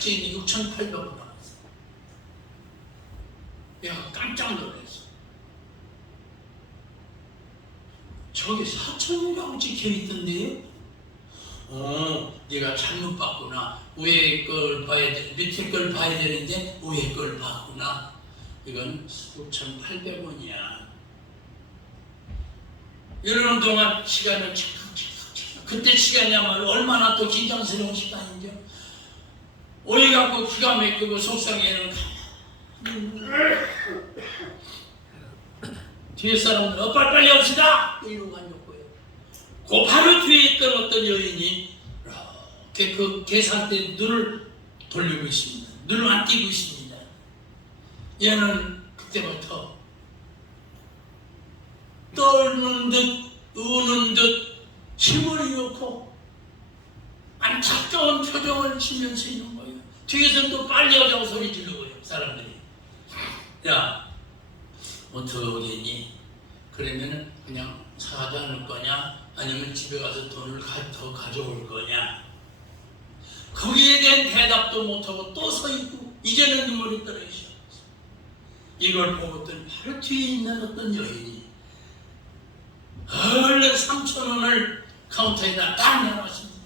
주인이 6,800원 나왔어요. 내가 깜짝 놀랐어. 저기 4,000원이라고 찍혀있던데요? 네가 잘못 봤구나. 위에 걸 봐야 돼. 밑에 걸 봐야 되는데 위에 걸 봤구나. 이건 6,800원이야. 이러는 동안 시간을 체크. 그때 시간이야말로 얼마나 또 긴장스러운 시간이죠. 오해 갖고 기가 막히고 속상해는 뒤에 사람들 빨리 합시다 이러고 앉았고요. 그 바로 뒤에 있던 어떤 여인이 이렇게 그 계산대에 눈을 돌리고 있습니다. 눈을 안 띄고 있습니다. 얘는 그때부터 떨는 듯 우는 듯 힘을 잃고 안타까운 표정을 지면서 있는 거예요. 뒤에서 또 빨리 하자고 소리 지르고요. 사람들이 야 어떻게 오겠니? 그러면은 그냥 사지 않을 거냐? 아니면 집에 가서 돈을 더 가져올 거냐? 거기에 대한 대답도 못하고 또 서 있고 이제는 눈물이 떨어지기 시작했어요. 이걸 보고던 바로 뒤에 있는 어떤 여인이 얼른 3,000원을 카운터에다 딱 내놨습니다.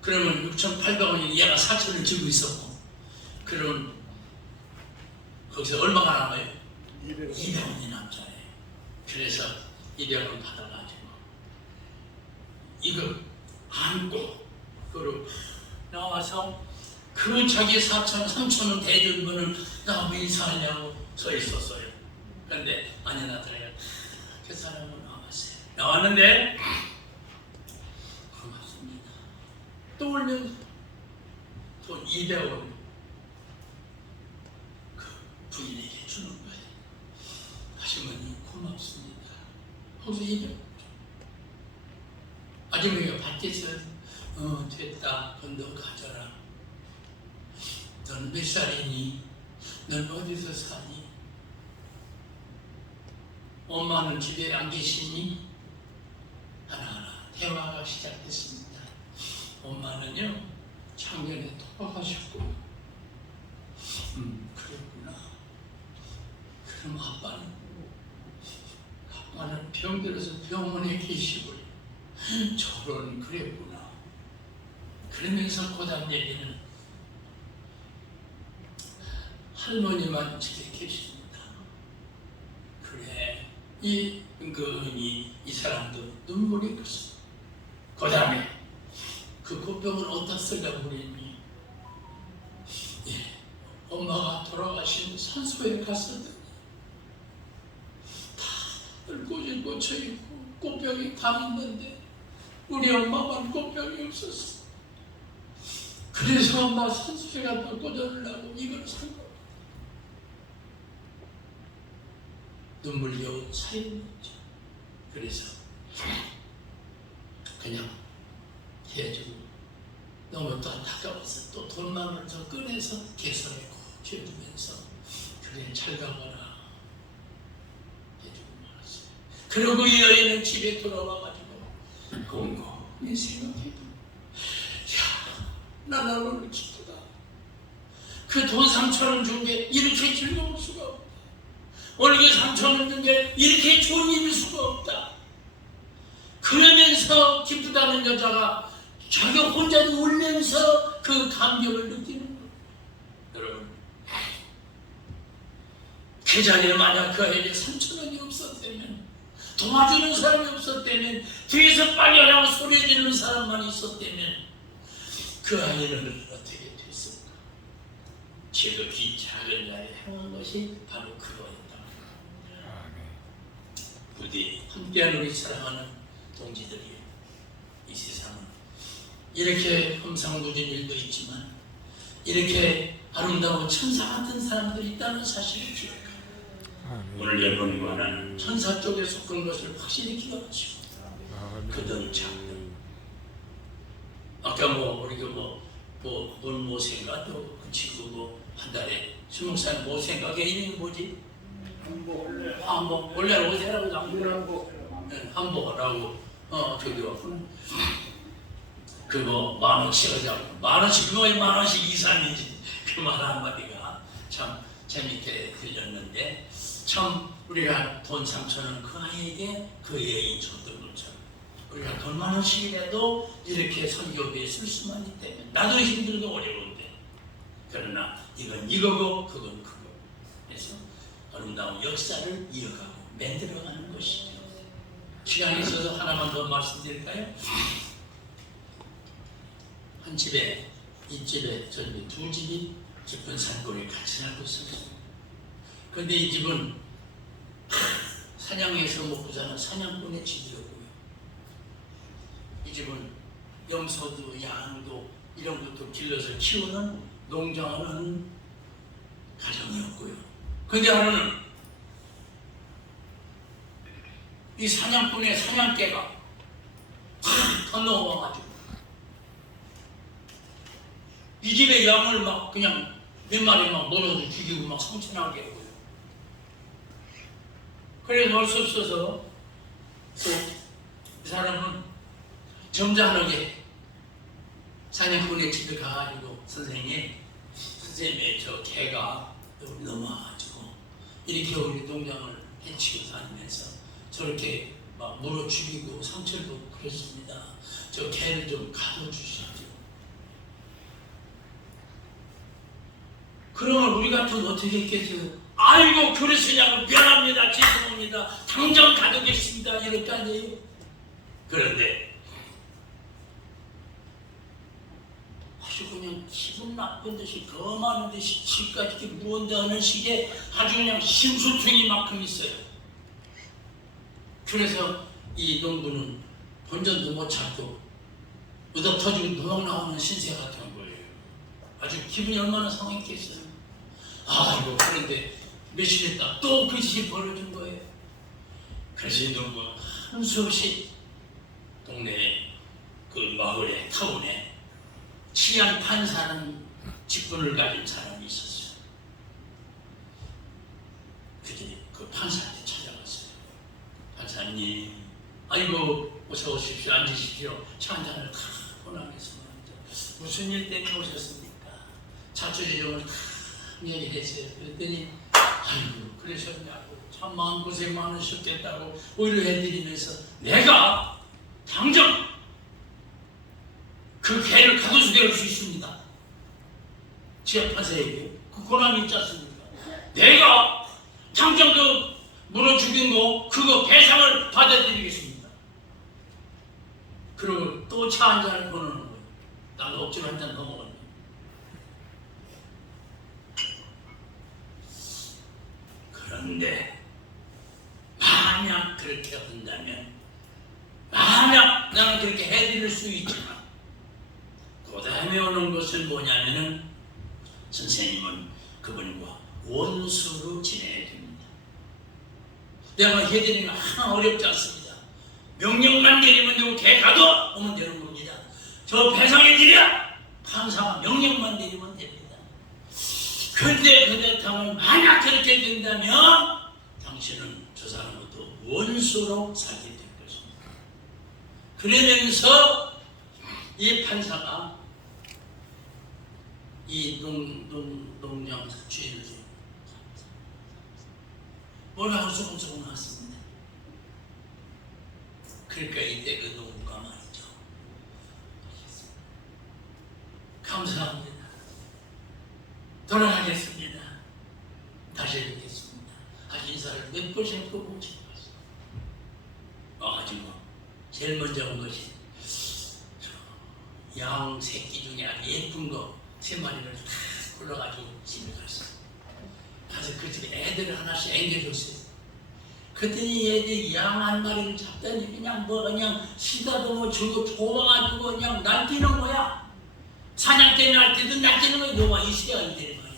그러면 6,800원이 얘가 4,000원을 쥐고 있었고 그러면 거기서 얼마가 남아요? 200원이 남잖아요. 그래서 200원 받아가지고 이거 안고 그리고 나와서 그 자기 3,000원 대준분은 나하고 인사하려고 서 있었어요. 그런데 아니 나더래요. 그 사람은 나왔어요. 나왔는데 고맙습니다. 또 올면 돈 200원 그 부인에게 주는 거예요. 아주머니 고맙습니다. 거기서 200원 아주머니가 받겠어요. 됐다. 그건 너 가져라. 넌 몇 살이니? 넌 어디서 사니? 엄마는 집에 안 계시니? 하나하나 대화가 시작됐습니다. 엄마는요, 작년에 돌아가셨고, 그랬구나. 그럼 아빠는 병들어서 병원에 계시고, 저런 그랬구나. 그러면서 고단 얘기는 할머니만 집에 계십니다. 그래, 이 은근히 이 사람도 눈물이 났어. 그 다음에 그 꽃병을 어디다 쓰려고 그랬니? 예, 엄마가 돌아가신 산소에 갔었더니 다들 꽃이 꽂혀있고 꽃병이 다 있는데 우리 엄마만 꽃병이 없었어. 그래서 엄마 산소에 갖다 꽂아주려고 이걸 산 거야. 눈물겨운 사연이었죠. 그래서 그냥 해주고 너무 또 안타까워서 또 돈만을 더 꺼내서 개선에 꼭 해주면서 그래 잘 가거라 해주고 말았어요. 그러고 이 여인은 집에 돌아와가지고 곰곰이 생각해도 나는 기쁘다. 그 돈 3,000원 준 게 이렇게 즐거울 수가 없다. 월급 3,000원 준 게 이렇게 좋은 일일 수가 없다. 그러면서 기쁘다는 여자가 자기 혼자 울면서 그 감격을 느끼는 거예요. 여러분, 그 자리에 만약 그 아이에게 3,000원이 없었다면, 도와주는 사람이 없었다면, 뒤에서 빨려라고 소리 지르는 사람만 있었다면 그 아이는 어떻게 됐을까? 지극히 작은 자리에 행한 것이 바로 그거였다. 부디 함께하는 우리 사랑하는 동지들이 이 세상은 이렇게 험상궂은 일도 있지만 이렇게 아름다운 천사 같은 사람들이 있다는 사실을 기억하고 오늘 여러분과는 천사 쪽에 속한 것을 확실히 기억하시고 그든 작든 아까 우리가 뭔 모생가 또 그 친구 한 달에 20살 모생가게 이름이 뭐지? 한복 원래 오세라고 한복하라고 저기 왔구나. 그거 10,000원씩 하자고 10,000원씩 그거에 10,000원씩 이상이지. 그 말 한마디가 참 재밌게 들렸는데 참 우리가 돈 3,000원 그 아이에게 그 여인 줬던 것처럼 우리가 돈 10,000원씩이라도 이렇게 선교비에 쓸 수만 있다면 나도 힘들고 어려운데 그러나 이건 이거고 그건 그거 그래서 아름다운 역사를 이어가고 만들어가는 것이죠. 시간이 있어서 하나만 더 말씀드릴까요? 한 집에 이 집에 저 집에 두 집이 깊은 산골에 같이 살고 있었어요. 그런데 이 집은 사냥해서 먹고 사는 사냥꾼의 집이었고요. 이 집은 염소도 양도 이런 것도 길러서 키우는 농장을 하는 가정이었고요. 그런데 하루는 이 사냥꾼의 사냥개가 건너와가지고 이 집의 양을 막 그냥 몇 마리 막 몰아서 죽이고 막 성천하게 하고요. 그래서 할 수 없어서 그 사람은 점잖하게 사냥꾼의 집에 가가지고 선생님의 저 개가 넘어와가지고 이렇게 우리 농장을 해치고 다니면서 저렇게 막 물어 죽이고 상처도 그랬습니다. 저 개를 좀 가둬주시죠. 그러면 우리 같은 어떻게 했겠어요? 아이고 그러시냐고 미안합니다. 죄송합니다. 당장 가두겠습니다. 이럴 거 아니에요? 그런데 아주 그냥 기분 나쁜 듯이 거만한 듯이 집까지 이렇게 무언다는 식의 아주 그냥 심수퉁이만큼 있어요. 그래서 이 농부는 본전도 못 찾고 으덕터지고 도망 나오는 신세 같은 거예요. 아주 기분이 얼마나 상했겠어요. 아이고 그런데 며칠 있다 또 그 짓이 벌어진 거예요. 그래서 이 농부 한 수 없이 동네에 그 마을에 타운에 치안 판사는 직분을 가진 사람이 있었어요. 그들이 그 판사한테 찾아갔어요. 판사님, 아이고 어서 오십시오. 앉으십시오. 차 한잔을 권하겠습니다. 무슨 일 때문에 오셨습니까? 자초지종을 얘기했어요. 그랬더니 아이고 그러셨냐고, 참 마음고생 많으셨겠다고 위로해드리면서 내가 당장 그 개를 가둬주게 수 있습니다. 지하판사에게 그 권한이 있지 않습니까? 내가 당장 그 문어 죽인 거 그거 배상을 받아드리겠습니다. 그리고 또 차 한 잔을 보내는 거예요. 나도 억지로 한 잔 더 먹었네. 그런데 만약 그렇게 한다면, 만약 나는 그렇게 해드릴 수 있지만, 그 다음에 오는 것은 뭐냐면은 선생님은 그분과 원수로 지내야 됩니다. 내가 해드리는 거 하나 어렵지 않습니다. 명령만 내리면 되고 개 가둬 오면 되는 겁니다. 저 배상해드려 판사가 명령만 내리면 됩니다. 그런데 그렇다면 만약 그렇게 된다면 당신은 저 사람부터 원수로 살게 될 것입니다. 그러면서 이 판사가 이 농장 주인을 뭐라고 조금 나왔습니다. 그러니까 이때 그 농부가 말이죠. 감사합니다. 돌아가겠습니다. 다시 뵙겠습니다. 아주 인사를 몇 번씩 보고 싶었어. 와가지고 제일 먼저 온 것이 양 새끼 중에 아주 예쁜 거 3마리를 다 골라가지고 집에 갔어. 가서 그 집에 애들을 하나씩 앵겨줬어요. 그랬더니 애들이 양 한 마리를 잡더니 그냥 시다도 저거 좋아가지고 그냥 날뛰는 거야. 사냥 때 날뛰든 날뛰는 거야. 너와 이 시간이 되는 거야.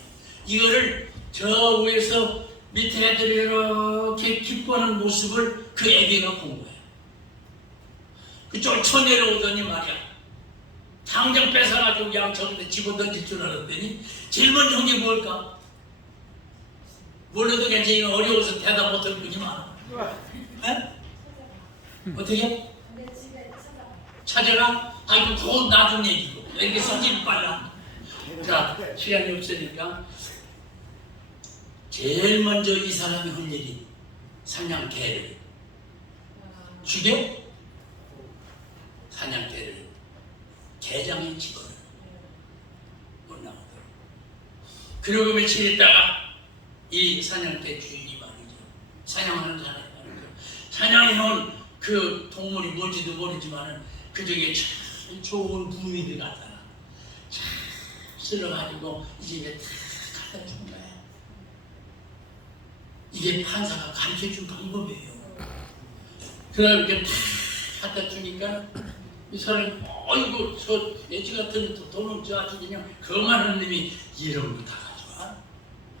이거를 저 위에서 밑에 애들이 이렇게 기뻐하는 모습을 그 애기가 본 거야. 그쪽을 쳐내려오더니 말이야. 당장 뺏어가지고 양 저기다 집어던질 줄 알았더니 제일 먼저 한 게 뭘까? 몰라도 괜찮이 어려워서 대답 못할 뿐이 많아. 네? 어떻게? 찾아라? 아이고 그건 나중 얘기고 이렇게 성질이 빨라. 자, 시간이 없으니까 제일 먼저 이 사람이 한 일이 사냥개를 죽여? 사냥개를 개장에 집어넣어 못 나오도록. 그리고 며칠 있다가 이 사냥개 주인이 말이죠. 사냥하는 사람이 말이죠. 사냥해온 그 동물이 뭔지도 모르지만은 그 중에 참 좋은 부위들 갖다가 참 쓸어가지고 이 집에 다 갖다 준 거야. 이게 판사가 가르쳐준 방법이에요. 그러다 이렇게 다 갖다 주니까 이 사람이 어이구 저 애지 같은 돈은 저 아주 그냥 거만한 놈이 이런 거 다 가져와.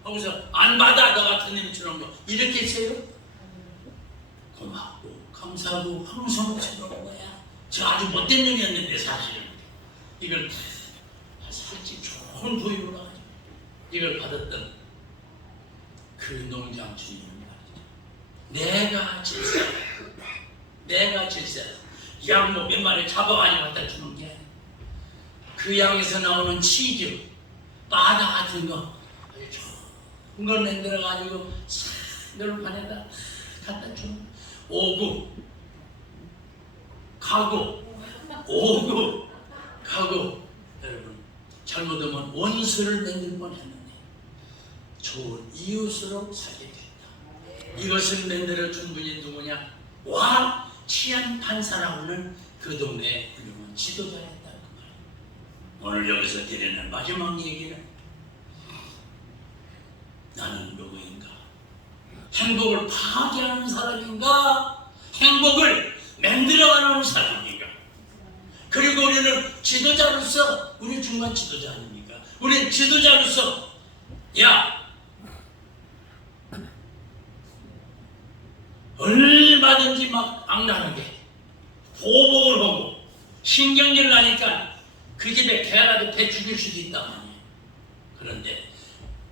거기서 안 받아 너 같은 놈이 주는 거 이렇게 했어요. 고맙고 감사하고 항상 쳐다보는 거야. 저 아주 못된 놈이었는데 사실은 이걸 다 살집 좋은 부위로 나가지고 이걸 받았던 그 농장 주인은 말이죠. 내가 질세다. 양 뭐 몇 마리 잡아가지고 갖다 주는 게 그 양에서 나오는 치즈, 바다 같은 거 아주 좋은 걸 만들어가지고 멸판에다 갖다 주는 오구, 가구, 여러분 잘못하면 원수를 만들 뻔했는데 좋은 이웃으로 살게 됐다. 이것을 만들어준 분이 누구냐? 와 치안 판사라고는 그 동네의 훌륭한 지도자였다. 오늘 여기서 드리는 마지막 얘기는 나는 누구인가? 행복을 파괴하는 사람인가? 행복을 만들어가는 사람인가? 그리고 우리는 지도자로서 우리 중간 지도자 아닙니까? 우리는 지도자로서 야 얼마든지 막 악랄하게 보복을 하고 신경질 나니까 그 집에 개라도 배 죽일 수도 있단 말이에요. 그런데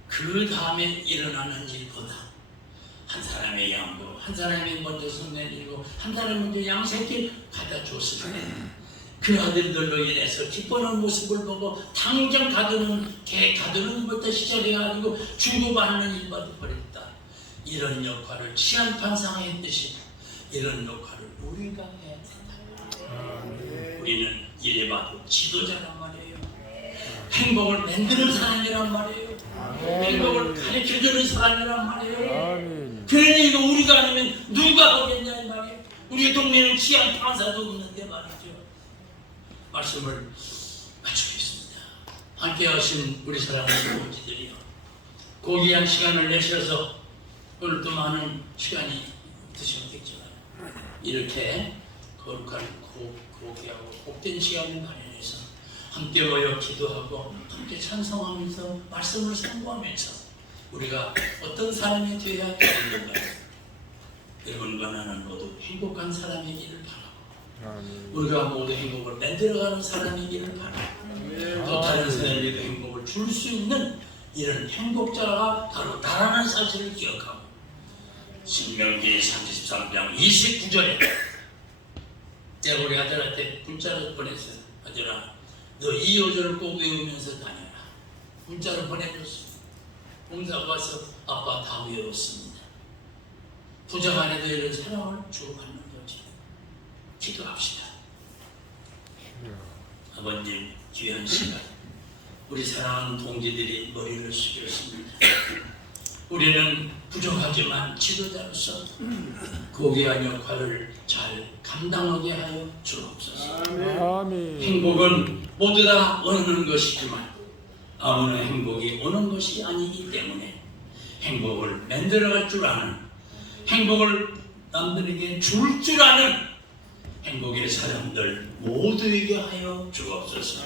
그 다음에 일어나는 일보다 한 사람의 양도, 한 사람이 먼저 손내밀고 한 사람이 먼저 양새끼 갖다 줬을 때 그 아들들로 인해서 기뻐하는 모습을 보고 당장 개 가두는 것부터 시작해가지고 주고받는 일까지 벌였다. 이런 역할을 치안판상에 했듯이 이런 역할을 우리가 해야 된다. 우리는 이래봐도 지도자란 말이에요. 행복을 만드는 사람이란 말이에요. 행복을 가르쳐주는 사람이란 말이에요. 그러니 이거 우리가 아니면 누가 보겠냐 이 말이에요. 우리 동네는 치안판사도 없는데 말이죠. 말씀을 마치겠습니다. 함께 하신 우리 사랑하는 모지들이요, 고귀한 시간을 내셔서 오늘도 많은 시간이 드셨겠지만 이렇게 거룩한 고귀하고 복된 시간을 마련해서 함께 모여 기도하고 함께 찬송하면서 말씀을 상고하면서 우리가 어떤 사람이 되어야 되는가, 여러분과 나는 모두 행복한 사람이기를 바랍니다. 우리가 모두 행복을 만들어가는 사람이기를 바랍니다. 또 다른 사람에게 행복을 줄 수 있는 이런 행복자가 바로 나라는 사실을 기억하고 신명기 33장 29절에 내가 우리 아들한테 문자를 보냈어요. 아들아, 너 이 요절을 꼭 외우면서 다녀라. 문자를 보내줬습니다. 봉사가 와서 아빠 다 외웠습니다. 부자 간에도 이런 사랑을 주고받는 거지. 기도합시다. 아버님, 귀한 시간 우리 사랑하는 동지들이 머리를 숙였습니다. 우리는 부족하지만 지도자로서 고귀한 역할을 잘 감당하게 하여 주옵소서. 행복은 모두 다 원하는 것이지만 아무나 행복이 오는 것이 아니기 때문에 행복을 만들어갈 줄 아는, 행복을 남들에게 줄 줄 아는 행복의 사람들 모두에게 하여 주옵소서.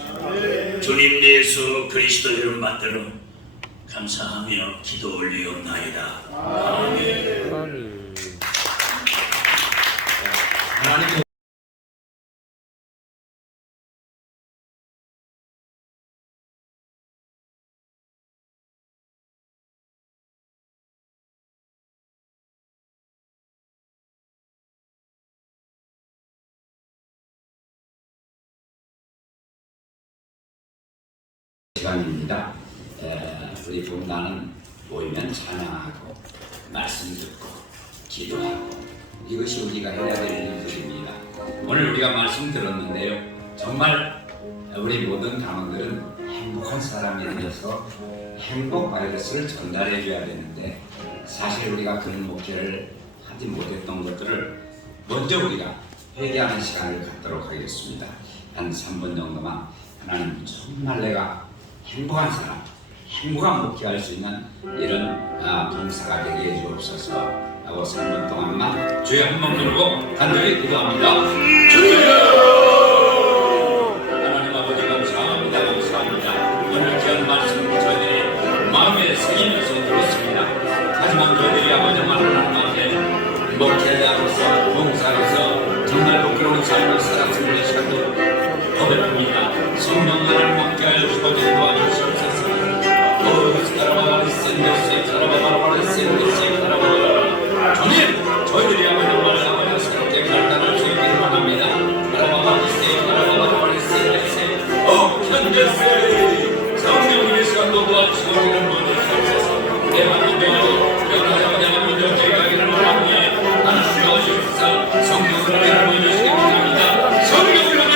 주님 예수 그리스도 이름 받들어 감사하며 기도 올리옵나이다. 아멘. 하나님 시간입니다. 우리 본단은 모이면 찬양하고 말씀 듣고 기도하고 이것이 우리가 해야 될 일들입니다. 오늘 우리가 말씀 들었는데요, 정말 우리 모든 당원들은 행복한 사람이 되어서 행복 바이러스를 전달해 줘야 되는데 사실 우리가 그런 목표를 하지 못했던 것들을 먼저 우리가 회개하는 시간을 갖도록 하겠습니다. 한 3분 정도만 하나님, 정말 내가 행복한 사람, 행복한 목회할 수 있는 이런 봉사가 되게 해주옵소서 하고 3분 동안만 주여 한번 부르고 간절히 기도합니다. 주여! 하나님 아버지 감사합니다. 감사합니다. 오늘 귀한 말씀 저희들이 마음에 새기면서 들었습니다. 하지만 저희들이 아버지 하나님 앞에 목회자로서 봉사로서 정말 부끄러운 삶을 살았음을 시간도 고백합니다. 성령 나를 먹게 하여 주시고 도와주시옵소서. 주님, 저희들이 아버지 말씀을 새롭게 결단할 수 있기를 원합니다. 현재 성령님의 시간도 도와주시고 이런 모든 주옵소서. 내가 먼저 변화하여 내가 먼저 제가기를 원합니다. 하나님 도와주옵소서. 성령을 내가 먼저 주시기 바랍니다. 성령을 내가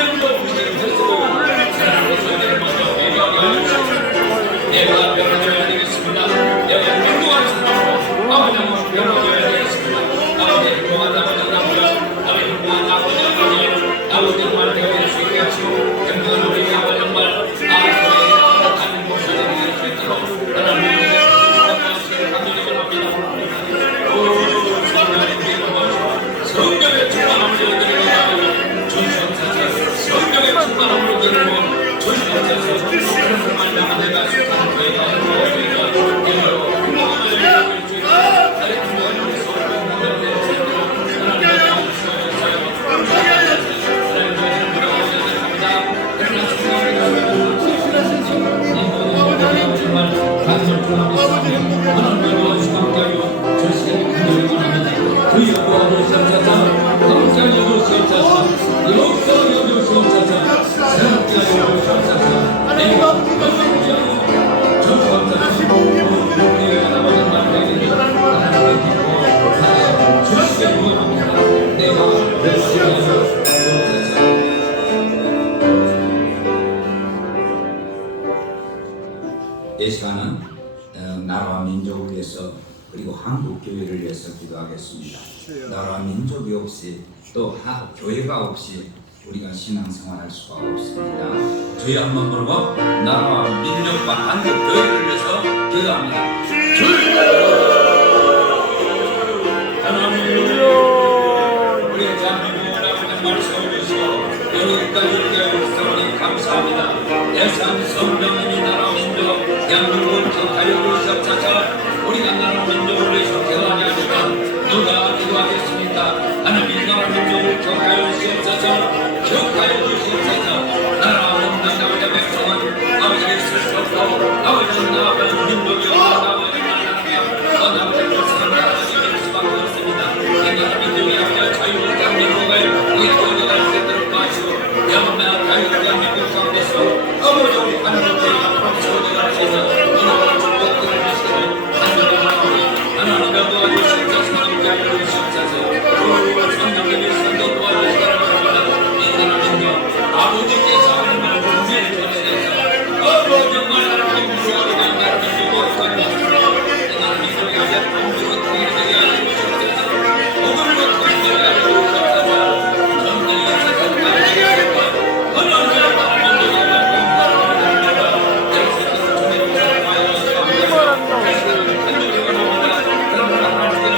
먼저 주시기 내가 변화되어야 되겠습니다. 내가 행동하는 사람으로 아버지 변화되어야 되겠습니다. 아버지 행동한 아버지 아버지 행동한 아버지 말 되어질 수 있게 하시고 행동한 우리 아버지 말 하는 모습을 되게 수 있도록 하나님의 감사를 전합니다. 성령의 충만함을 드리고 주시옵소서. 성령의 충만함을 드리고 주시옵소서. 정말 내가 속한 저희가 하나님을 구원하옵소서. 하나님을 도와주시고 함께하여 저 시대에 간절히 원합니다. 주여 도와주시옵소서. 함께하여 주시옵소서. 역사하여 주시옵소서. 새롭게 하여 주시옵소서. 내 영광을 전부합소서. 우리가 나머지 말들이 하나님의 기뻐 주시기를 원합니다. 내가 하여 주옵소서. 이 시간은 나라와 민족을 위해서 그리고 한국 교회를 위해서 기도하겠습니다. 나라와 민족이 없이 또 교회가 없이 우리가 신앙생활할 수가 없습니다. 주여 한번 부르고 나라와 민족과 한국 교회를 위해서 기도합니다. 주여 하나님 우리 대한민국 아버지 말씀을 주시고 여기까지 이렇게 주시니 감사합니다. 예산 성령님이 나라와 민족 대한민국을 기억하여 주시옵소서. 우리가 나라 민족을 위해서 기도하게 하니까 누가 기도하겠습니까? 하나님 나라 민족을 기억하여 주시옵소서. 기억하여 주시옵소서. 나라와 민족의 백성은 아버지를 쓸 수 없고 아버지는 나라와 민족이 나라와 나라의 것을 나라가 될 수밖에 없습니다. 나라 민족이 아버지와 자유를 대한민국을 우리 교회가 수 있도록 도와주시고 영원한 자유를 대한민국 가운데서 아버지 우리 한국의 소중한 하셔서 하나님의 도와주시옵소서. 하나님께 알려주시옵소서. 성령님의 선도 도와주시기를 바랍니다. 이 나라 민족 아버지께서 하나님을 분명히 전해내서 정말 하나님 무서워하는 나라 민족을 건너주시고 이 나라 민족이 아주 한국을 통일되게 알려주시옵소서. 복음으로 통일되게 알려주시옵소서. 정권이 세상을 알려주시옵소서. 하나님의 나라 민족이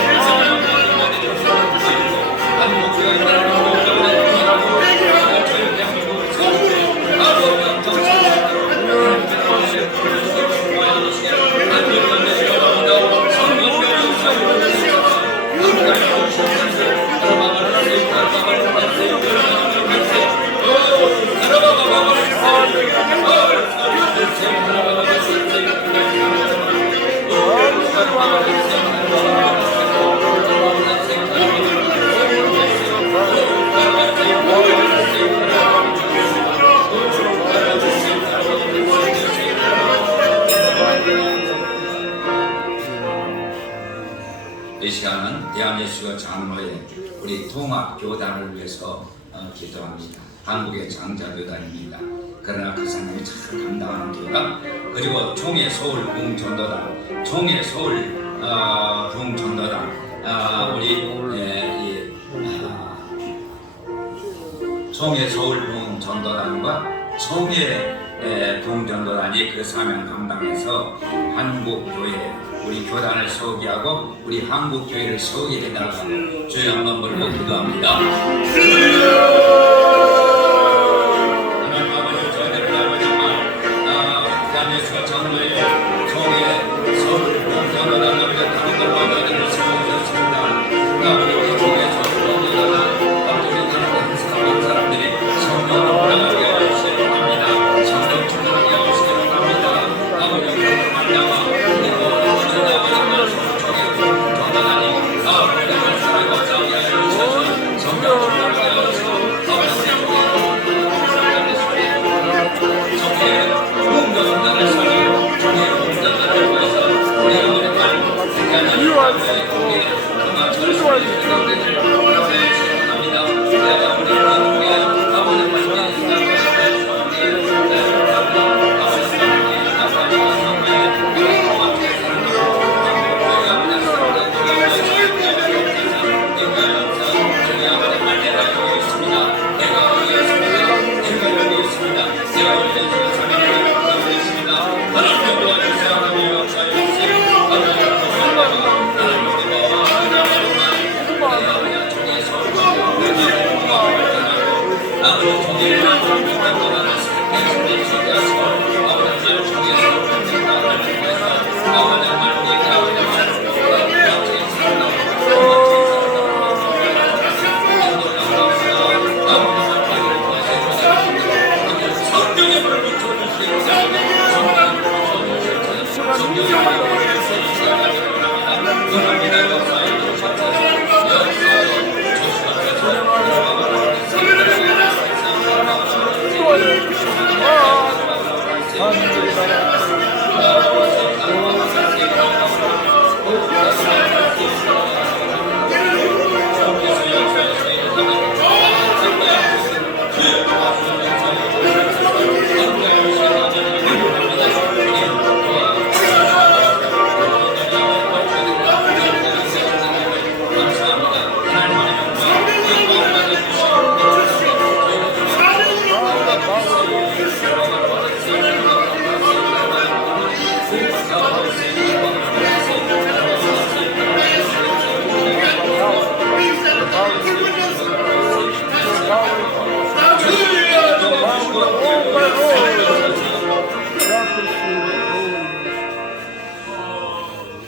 이 시간은 대한예수교 장로회 우리 통합교단을 위해서 기도합니다. 한국의 장자교단입니다. 그러나 그 사람이 잘 감당하는 교단 그리고 총회 서울 부흥전도단 총회 서울 부흥전도단 총회 서울 부흥전도단과 총회 부흥전도단이 그 사명 감당해서 한국교회 우리 교단을 세우게 하고 우리 한국교회를 세우게 해달라고 주여 한번 부르고 기도합니다. 하나님 아버지 저희들을 아버지 대한민국 장로회 총회 서울 부흥전도단 아버지 다른 걸 와가지고 세워주셨습니다. 아버지 우리 총회 서울 부흥전도단 아버지 나라의 사람들이 성령으로 올라가게 하시기를 합니다. 성령 충만하게 하시기를 합니다. 아버지 그런 만나와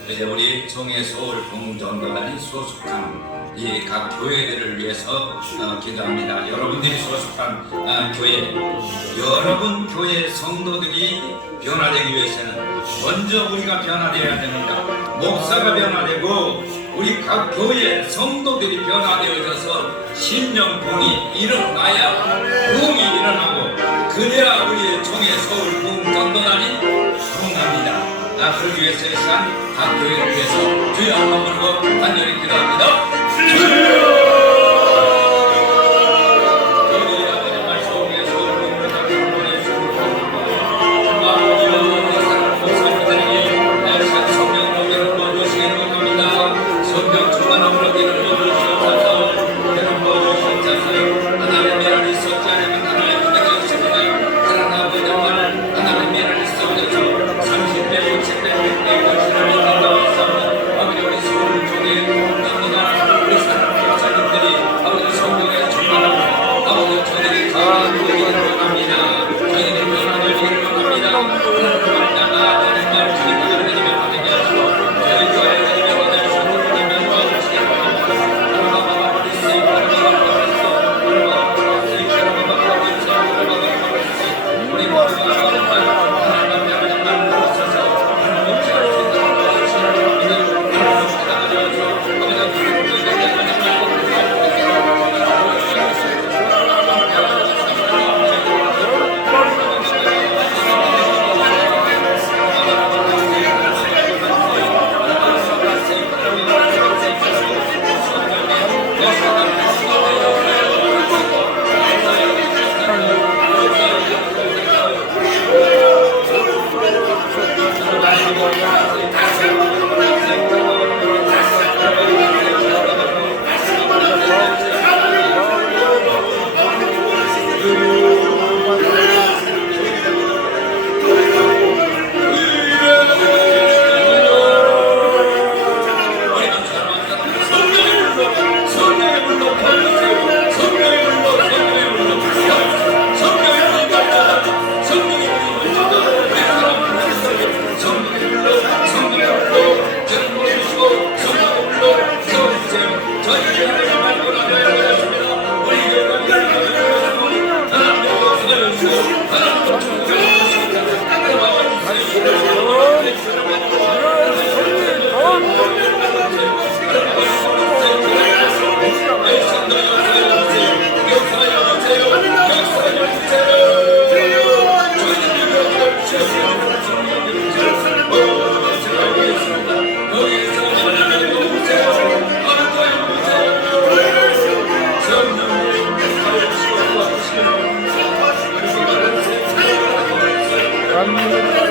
이제 우리 종의 서울 공전도단이 소속한 이 각 교회들을 위해서 기도합니다. 여러분들이 소속한 교회, 여러분 교회 성도들이 변화되기 위해서는 먼저 우리가 변화되어야 됩니다. 목사가 변화되고 우리 각 교회 성도들이 변화되어져서 심령봉이 일어나야 부흥이 일어나고 그래야 우리의 종의 서울 공전도단이 부흥합니다. 그러기 위해서 이 시간 각 교회를 위해서 주여 한번 부르고 간절히 기도합니다. 주여! 감사합니다.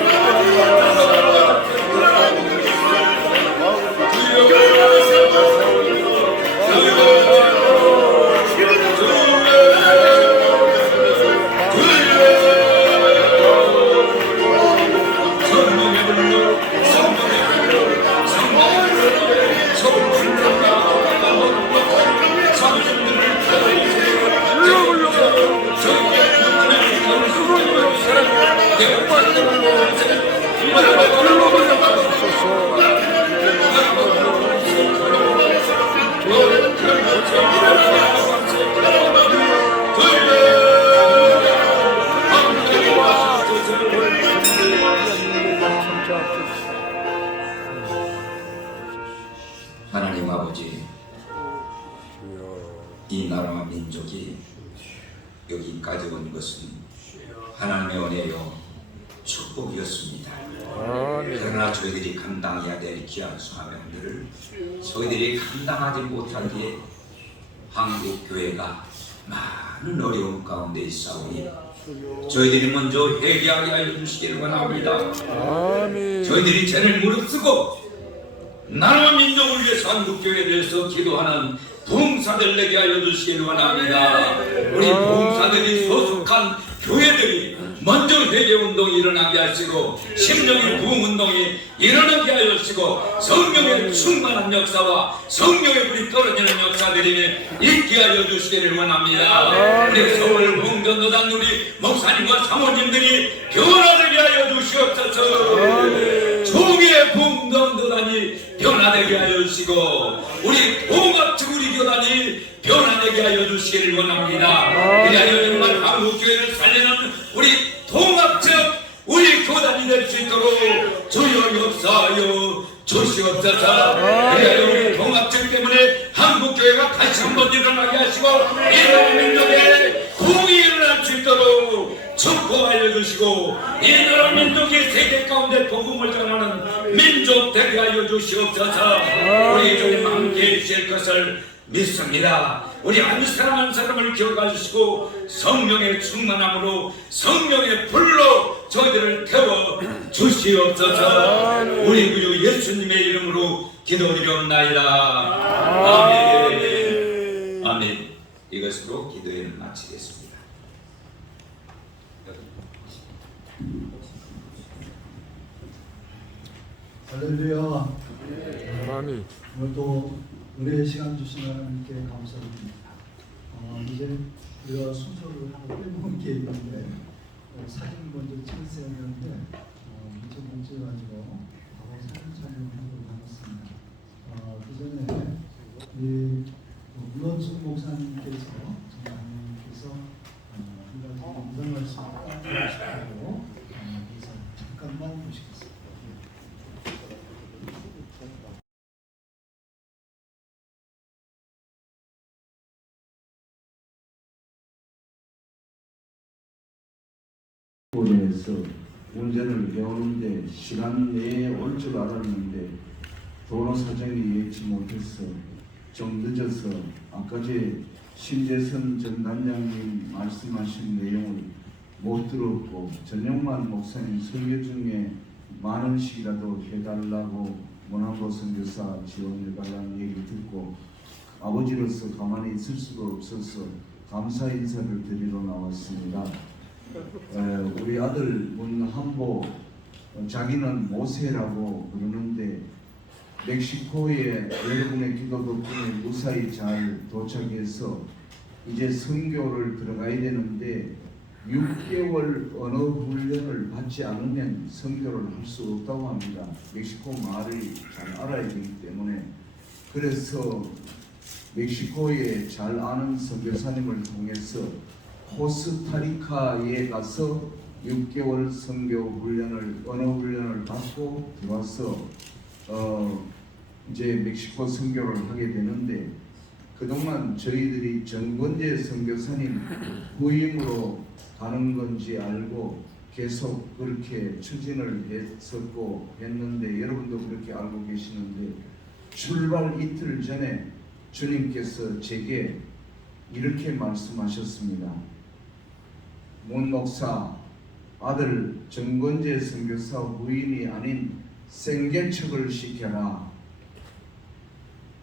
아버지, 이 나라와 민족이 여기까지 온 것은 하나님의 은혜요 축복이었습니다. 그러나 저희들이 감당해야 될 귀한 사명들을 저희들이 감당하지 못하기에 한국 교회가 많은 어려움 가운데 있사오니 저희들이 먼저 회개하게 하여 주시기를 원합니다. 저희들이 죄를 무릅쓰고 나라와 민족을 위해서 한국교회에 대해서 기도하는 부흥사들 되게 하여 주시기를 원합니다. 우리 부흥사들이 소속한 교회들이 먼저 회개운동이 일어나게 하시고 심령의 부흥운동이 일어나게 하여 주시고 성령의 충만한 역사와 성령의 불이 떨어지는 역사들이 있게 하여 주시기를 원합니다. 우리 서울 부흥전도단 우리 목사님과 사모님들이 변화되게 하여 주시옵소서. 종의 부흥전도단이 변화되게 하여 주시고 우리 동합측 우리 교단이 변화되게 하여 주시기를 원합니다. 그리하여 정말 한국교회를 살리는 우리 동합측 우리 교단이 될 수 있도록 주여 역사하여 주시옵소서. 그리하여 우리 동합측 때문에 한국교회가 다시 한번 일어나게 하시고 이 민족의 공이 일어날 수 있도록 축복하여 주시고 이 나라 민족이 세계 가운데 복음을 전하는 민족 되게 하여 주시옵소서. 우리 주님 함께 계실 것을 믿습니다. 우리 한 사람 한 사람을 기억해 주시고 성령의 충만함으로 성령의 불로 저희들을 태워 주시옵소서. 우리 구주 예수님의 이름으로 기도드리옵나이다. 아멘. 아멘. 이것으로 기도회를 마치겠습니다. 할렐루야. 아멘. 오늘도 은혜의 시간 주신 하나님께 감사드립니다. 이제 우리가 순서를 하나 빼먹은 게 있는데 사진 먼저 찍으세요 했는데 이제 못 찍어가지고 바로 사진 촬영하도록 하겠습니다. 그 전에 이 문원숙 목사님께서 장로님께서 이런 말씀을 드리고 싶다고 그래서 잠깐만 보시겠습니다. 에서 운전을 배우는데 시간 내에 올 줄 알았는데 도로 사정이 예치 못해서 좀 늦어서 아까 제 신재선 전 단장님 말씀하신 내용을 못 들었고 전영만 목사님 설교 중에 만 원씩이라도 해달라고 원한보 선교사 지원해달라는 얘기를 듣고 아버지로서 가만히 있을 수가 없어서 감사 인사를 드리러 나왔습니다. 우리 아들 문한보 자기는 모세라고 부르는데 멕시코에 여러분의 기도 덕분에 무사히 잘 도착해서 이제 선교를 들어가야 되는데 6개월 언어 훈련을 받지 않으면 선교를 할 수 없다고 합니다. 멕시코 말을 잘 알아야 되기 때문에 그래서 멕시코에 잘 아는 선교사님을 통해서 코스타리카에 가서 6개월 선교 훈련을 언어 훈련을 받고 들어와서 이제 멕시코 선교를 하게 되는데 그동안 저희들이 정권재 선교사님 후임으로 가는 건지 알고 계속 그렇게 추진을 했었고 했는데 여러분도 그렇게 알고 계시는데 출발 이틀 전에 주님께서 제게 이렇게 말씀하셨습니다. 문 목사 아들 정권재 선교사 부인이 아닌 생계척을 시켜라.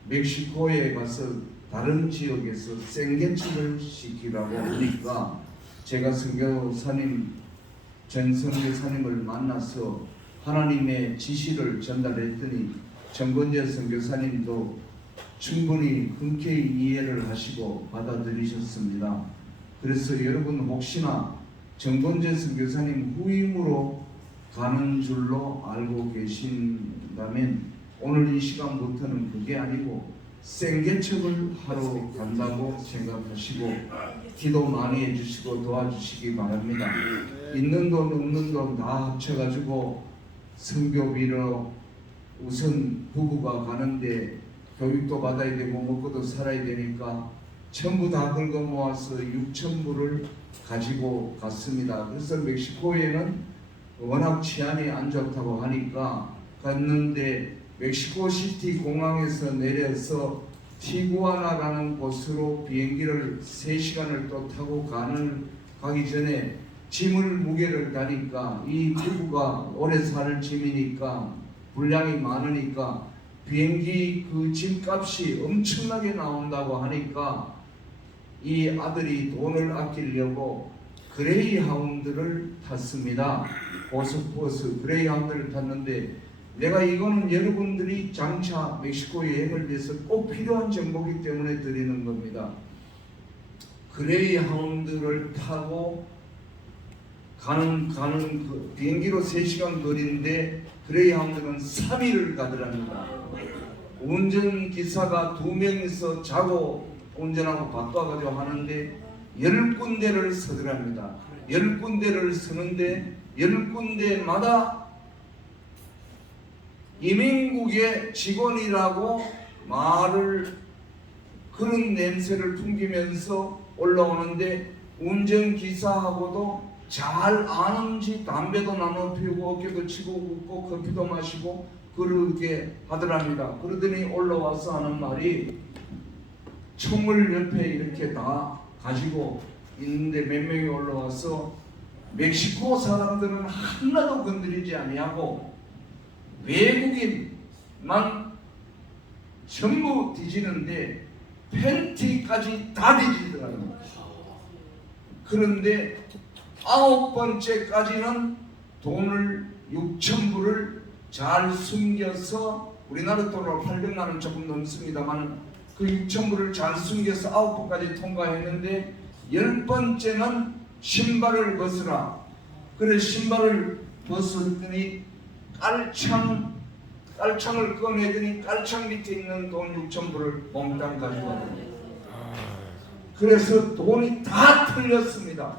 멕시코에 가서 다른 지역에서 생계척을 시키라고 하니까 제가 선교사님 전 선교사님을 만나서 하나님의 지시를 전달했더니 정권재 선교사님도 충분히 흔쾌히 이해를 하시고 받아들이셨습니다. 그래서 여러분 혹시나 정권재 선교사님 후임으로 가는 줄로 알고 계신다면 오늘 이 시간부터는 그게 아니고 생계척을 하러 간다고 생각하시고 기도 많이 해주시고 도와주시기 바랍니다. 있는 돈 없는 돈 다 합쳐가지고 선교비로 우선 부부가 가는데 교육도 받아야 되고 먹고도 살아야 되니까 전부 다 긁어 모아서 6,000불을 가지고 갔습니다. 그래서 멕시코에는 워낙 치안이 안 좋다고 하니까 갔는데 멕시코 시티 공항에서 내려서 티구아나라는 곳으로 비행기를 3시간을 또 타고 가기 전에 짐을 무게를 다니까 이 피부가 오래 살 짐이니까 분량이 많으니까 비행기 그 짐값이 엄청나게 나온다고 하니까 이 아들이 돈을 아끼려고 그레이하운드를 탔습니다. 고속버스 그레이하운드를 탔는데 내가 이거는 여러분들이 장차 멕시코 여행을 위해서 꼭 필요한 정보이기 때문에 드리는 겁니다. 그레이하운드를 타고 가는 그 비행기로 3시간 거리인데 그레이하운드는 3일을 가더랍니다. 운전기사가 2명이서 자고 운전하고 바꿔가지고 하는데 10군데를 서더랍니다. 10군데를 서는데 10군데마다 이민국의 직원이라고 말을 그런 냄새를 풍기면서 올라오는데 운전기사하고도 잘 아는지 담배도 나눠 피우고 어깨도 치고 웃고 커피도 마시고 그러게 하더랍니다. 그러더니 올라와서 하는 말이 총을 옆에 이렇게 다 가지고 있는데 몇 명이 올라와서 멕시코 사람들은 하나도 건드리지 아니하고 외국인만 전부 뒤지는데 팬티까지 다 뒤지더라고요. 그런데 9번째까지는 돈을 6,000불을 잘 숨겨서 우리나라 돈으로 800만 원 조금 넘습니다만 그 6,000불을 잘 숨겨서 9번까지 통과했는데 10번째는 신발을 벗으라. 그래 신발을 벗었더니 깔창을 꺼내더니 깔창 밑에 있는 돈 6,000불을 몽땅 가져가더니 그래서 돈이 다 틀렸습니다.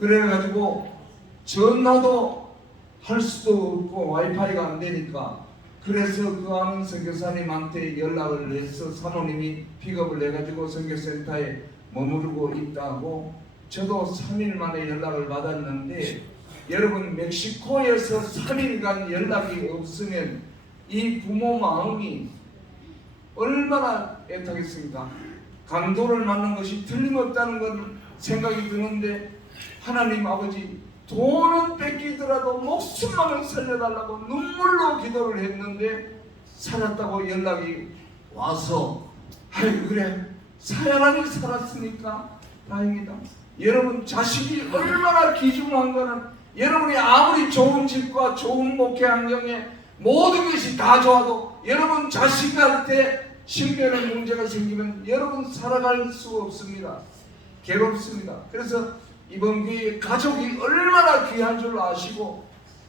그래가지고 전화도 할 수도 없고 와이파이가 안 되니까 그래서 그 아는 선교사님한테 연락을 해서 사모님이 픽업을 해가지고 선교센터에 머무르고 있다고 저도 3일 만에 연락을 받았는데 여러분 멕시코에서 3일간 연락이 없으면 이 부모 마음이 얼마나 애타겠습니까? 강도를 맞는 것이 틀림없다는 건 생각이 드는데 하나님 아버지 돈은 뺏기더라도 목숨만은 살려달라고 눈물로 기도를 했는데 살았다고 연락이 와서 아이고 그래 사양하니 살았으니까 다행이다. 여러분 자식이 얼마나 귀중한 거는 여러분이 아무리 좋은 집과 좋은 목회 환경에 모든 것이 다 좋아도 여러분 자식한테 신변의 문제가 생기면 여러분 살아갈 수 없습니다. 괴롭습니다. 그래서 이번 기회에 가족이 얼마나 귀한 줄 아시고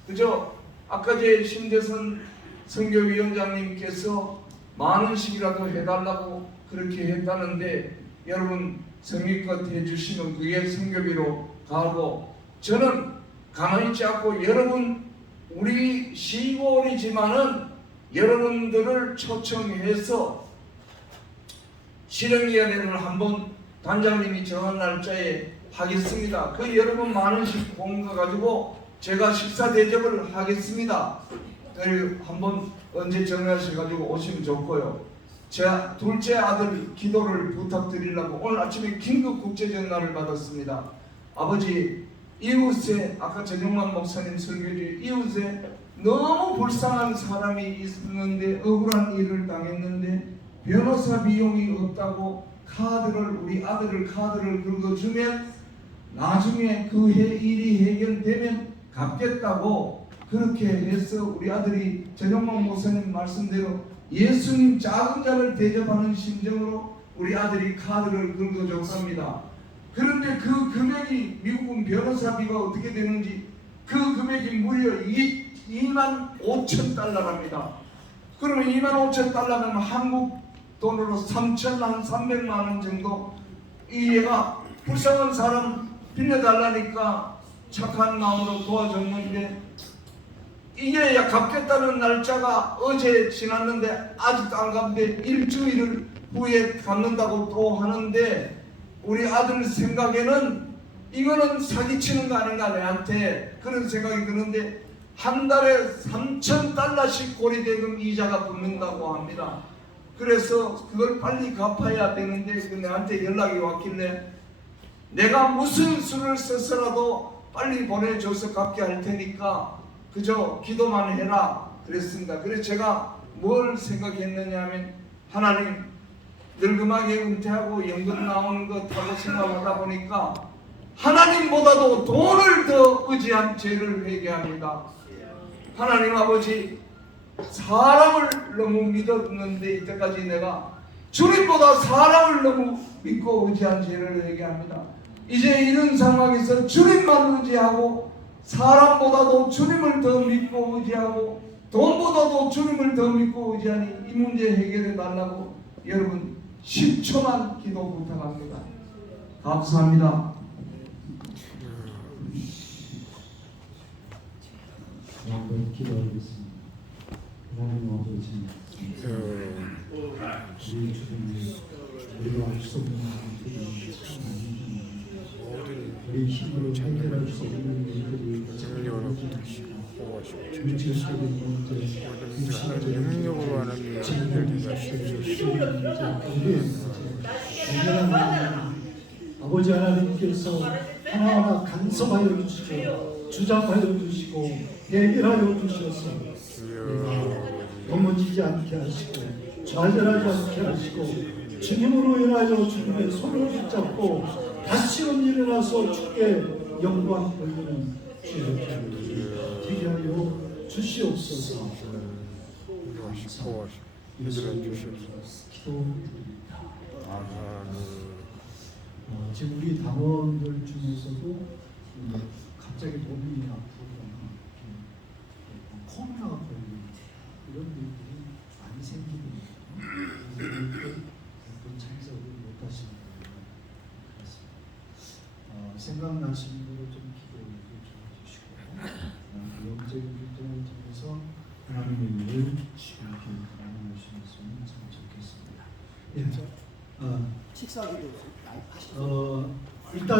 그저 아까 제 신대선 선교위원장님께서 만 원씩이라도 해달라고 그렇게 했다는데 여러분 성의껏 해주시면 그게 선교비로 가고 저는 가만히 있지 않고 여러분 우리 시골이지만은 여러분들을 초청해서 실행위원회를 한번 단장님이 정한 날짜에 하겠습니다. 그 여러분 만 원씩 공거 가지고 제가 식사 대접을 하겠습니다. 한번 언제 정하셔가지고 오시면 좋고요. 제 둘째 아들 기도를 부탁드리려고 오늘 아침에 긴급 국제전화를 받았습니다. 아버지 이웃에 아까 전용만 목사님 설교지 이웃에 너무 불쌍한 사람이 있는데 억울한 일을 당했는데 변호사 비용이 없다고 우리 아들을 카드를 긁어주면 나중에 그 일이 해결되면 갚겠다고 그렇게 해서 우리 아들이 전용만 목사님 말씀대로 예수님 작은 자를 대접하는 심정으로 우리 아들이 카드를 긁어줬습니다. 그런데 그 금액이 미국은 변호사비가 어떻게 되는지 그 금액이 무려 25,000달러랍니다. 그러면 25,000달러면 한국 돈으로 300만 원 정도 이 얘가 불쌍한 사람 빌려달라니까 착한 마음으로 도와줬는데 이게 갚겠다는 날짜가 어제 지났는데 아직도 안 갚는데 일주일 후에 갚는다고 또 하는데 우리 아들 생각에는 이거는 사기치는 거 아닌가 내한테 그런 생각이 드는데 한 달에 3,000달러씩 고리대금 이자가 붙는다고 합니다. 그래서 그걸 빨리 갚아야 되는데 그 내한테 연락이 왔길래 내가 무슨 수를 써서라도 빨리 보내줘서 갚게 할 테니까 그저 기도만 해라 그랬습니다. 그래서 제가 뭘 생각했느냐 하면 하나님 늙음하게 은퇴하고 연금 나오는 것 하고 생각하다 보니까 하나님보다도 돈을 더 의지한 죄를 회개합니다. 하나님 아버지 사람을 너무 믿었는데 이때까지 내가 주님보다 사람을 너무 믿고 의지한 죄를 회개합니다. 이제 이런 상황에서 주님만 의지하고 사람보다도 주님을 더 믿고 의지하고 돈보다도 주님을 더 믿고 의지하니 이 문제 해결해 달라고 여러분 10초만 기도 부탁합니다. 감사합니다. 한번 기도하겠습니다. 하나님 아버지, 우리 주님이 우리가 할 수 없는 우리 힘으로 해결할 수 없는 일들이 문제적인 문제, 능력으로 하는 일들이 아버지 하나님께서 하나하나 간섭하여 주시고 주장하여 주시고 해결하여 주셔서 넘어지지 않게 하시고 좌절하지 않게 하시고 주님으로 인하여 주님의 손을 붙잡고 다시금 일어나서 주께 영광 돌리는 주여 되게 하여 주시옵소서. 해결해 주시옵소서. 기도드립니다. 지금 우리 당원들 중에서도 갑자기 몸이 아프거나 코로나가 걸리는 이런 일들이 많이 생기거든요. 어떤 참석을 못하시는 분들 그렇습니다. 생각나시는 대로 좀 기도를 좀 해주시고 영적인 활동을 통해서 하나님의 일을 이렇게 나눠주시면 참 좋겠습니다. 예. 식사기도 많이 하시죠. 일단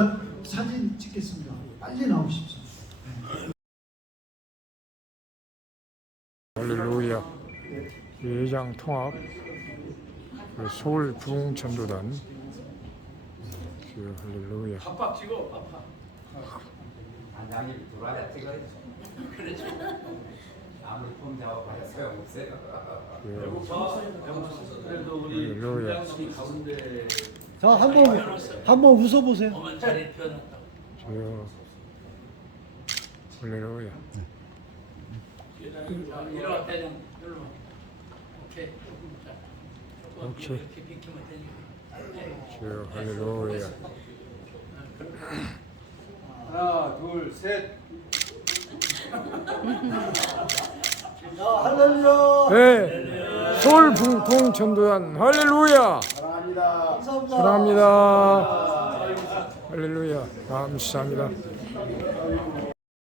사진 찍겠습니다. 빨리 나오십시오. 할렐루야. 예장 통합 서울 부흥전도단. 주여 할렐루야. 단장님 들어와야 찍어야죠. 그렇죠. 아무리 폼 잡아봐야 소용없어요. 그래도 우리 할렐루야. 부장님 가운데 자, 한번 웃어보세요. 어머니 자리 펴놨다고. 주여 할렐루야. 일어났다 좀 눌러. 오케이. 자, 조금 오케이. 이렇게 비키면 되니까. 주여 할렐루야. 하나, 둘, 셋. 할렐루야. 네. 서울 부흥전도단 할렐루야. 감사합니다. 사랑합니다. 할렐루야. 감사합니다.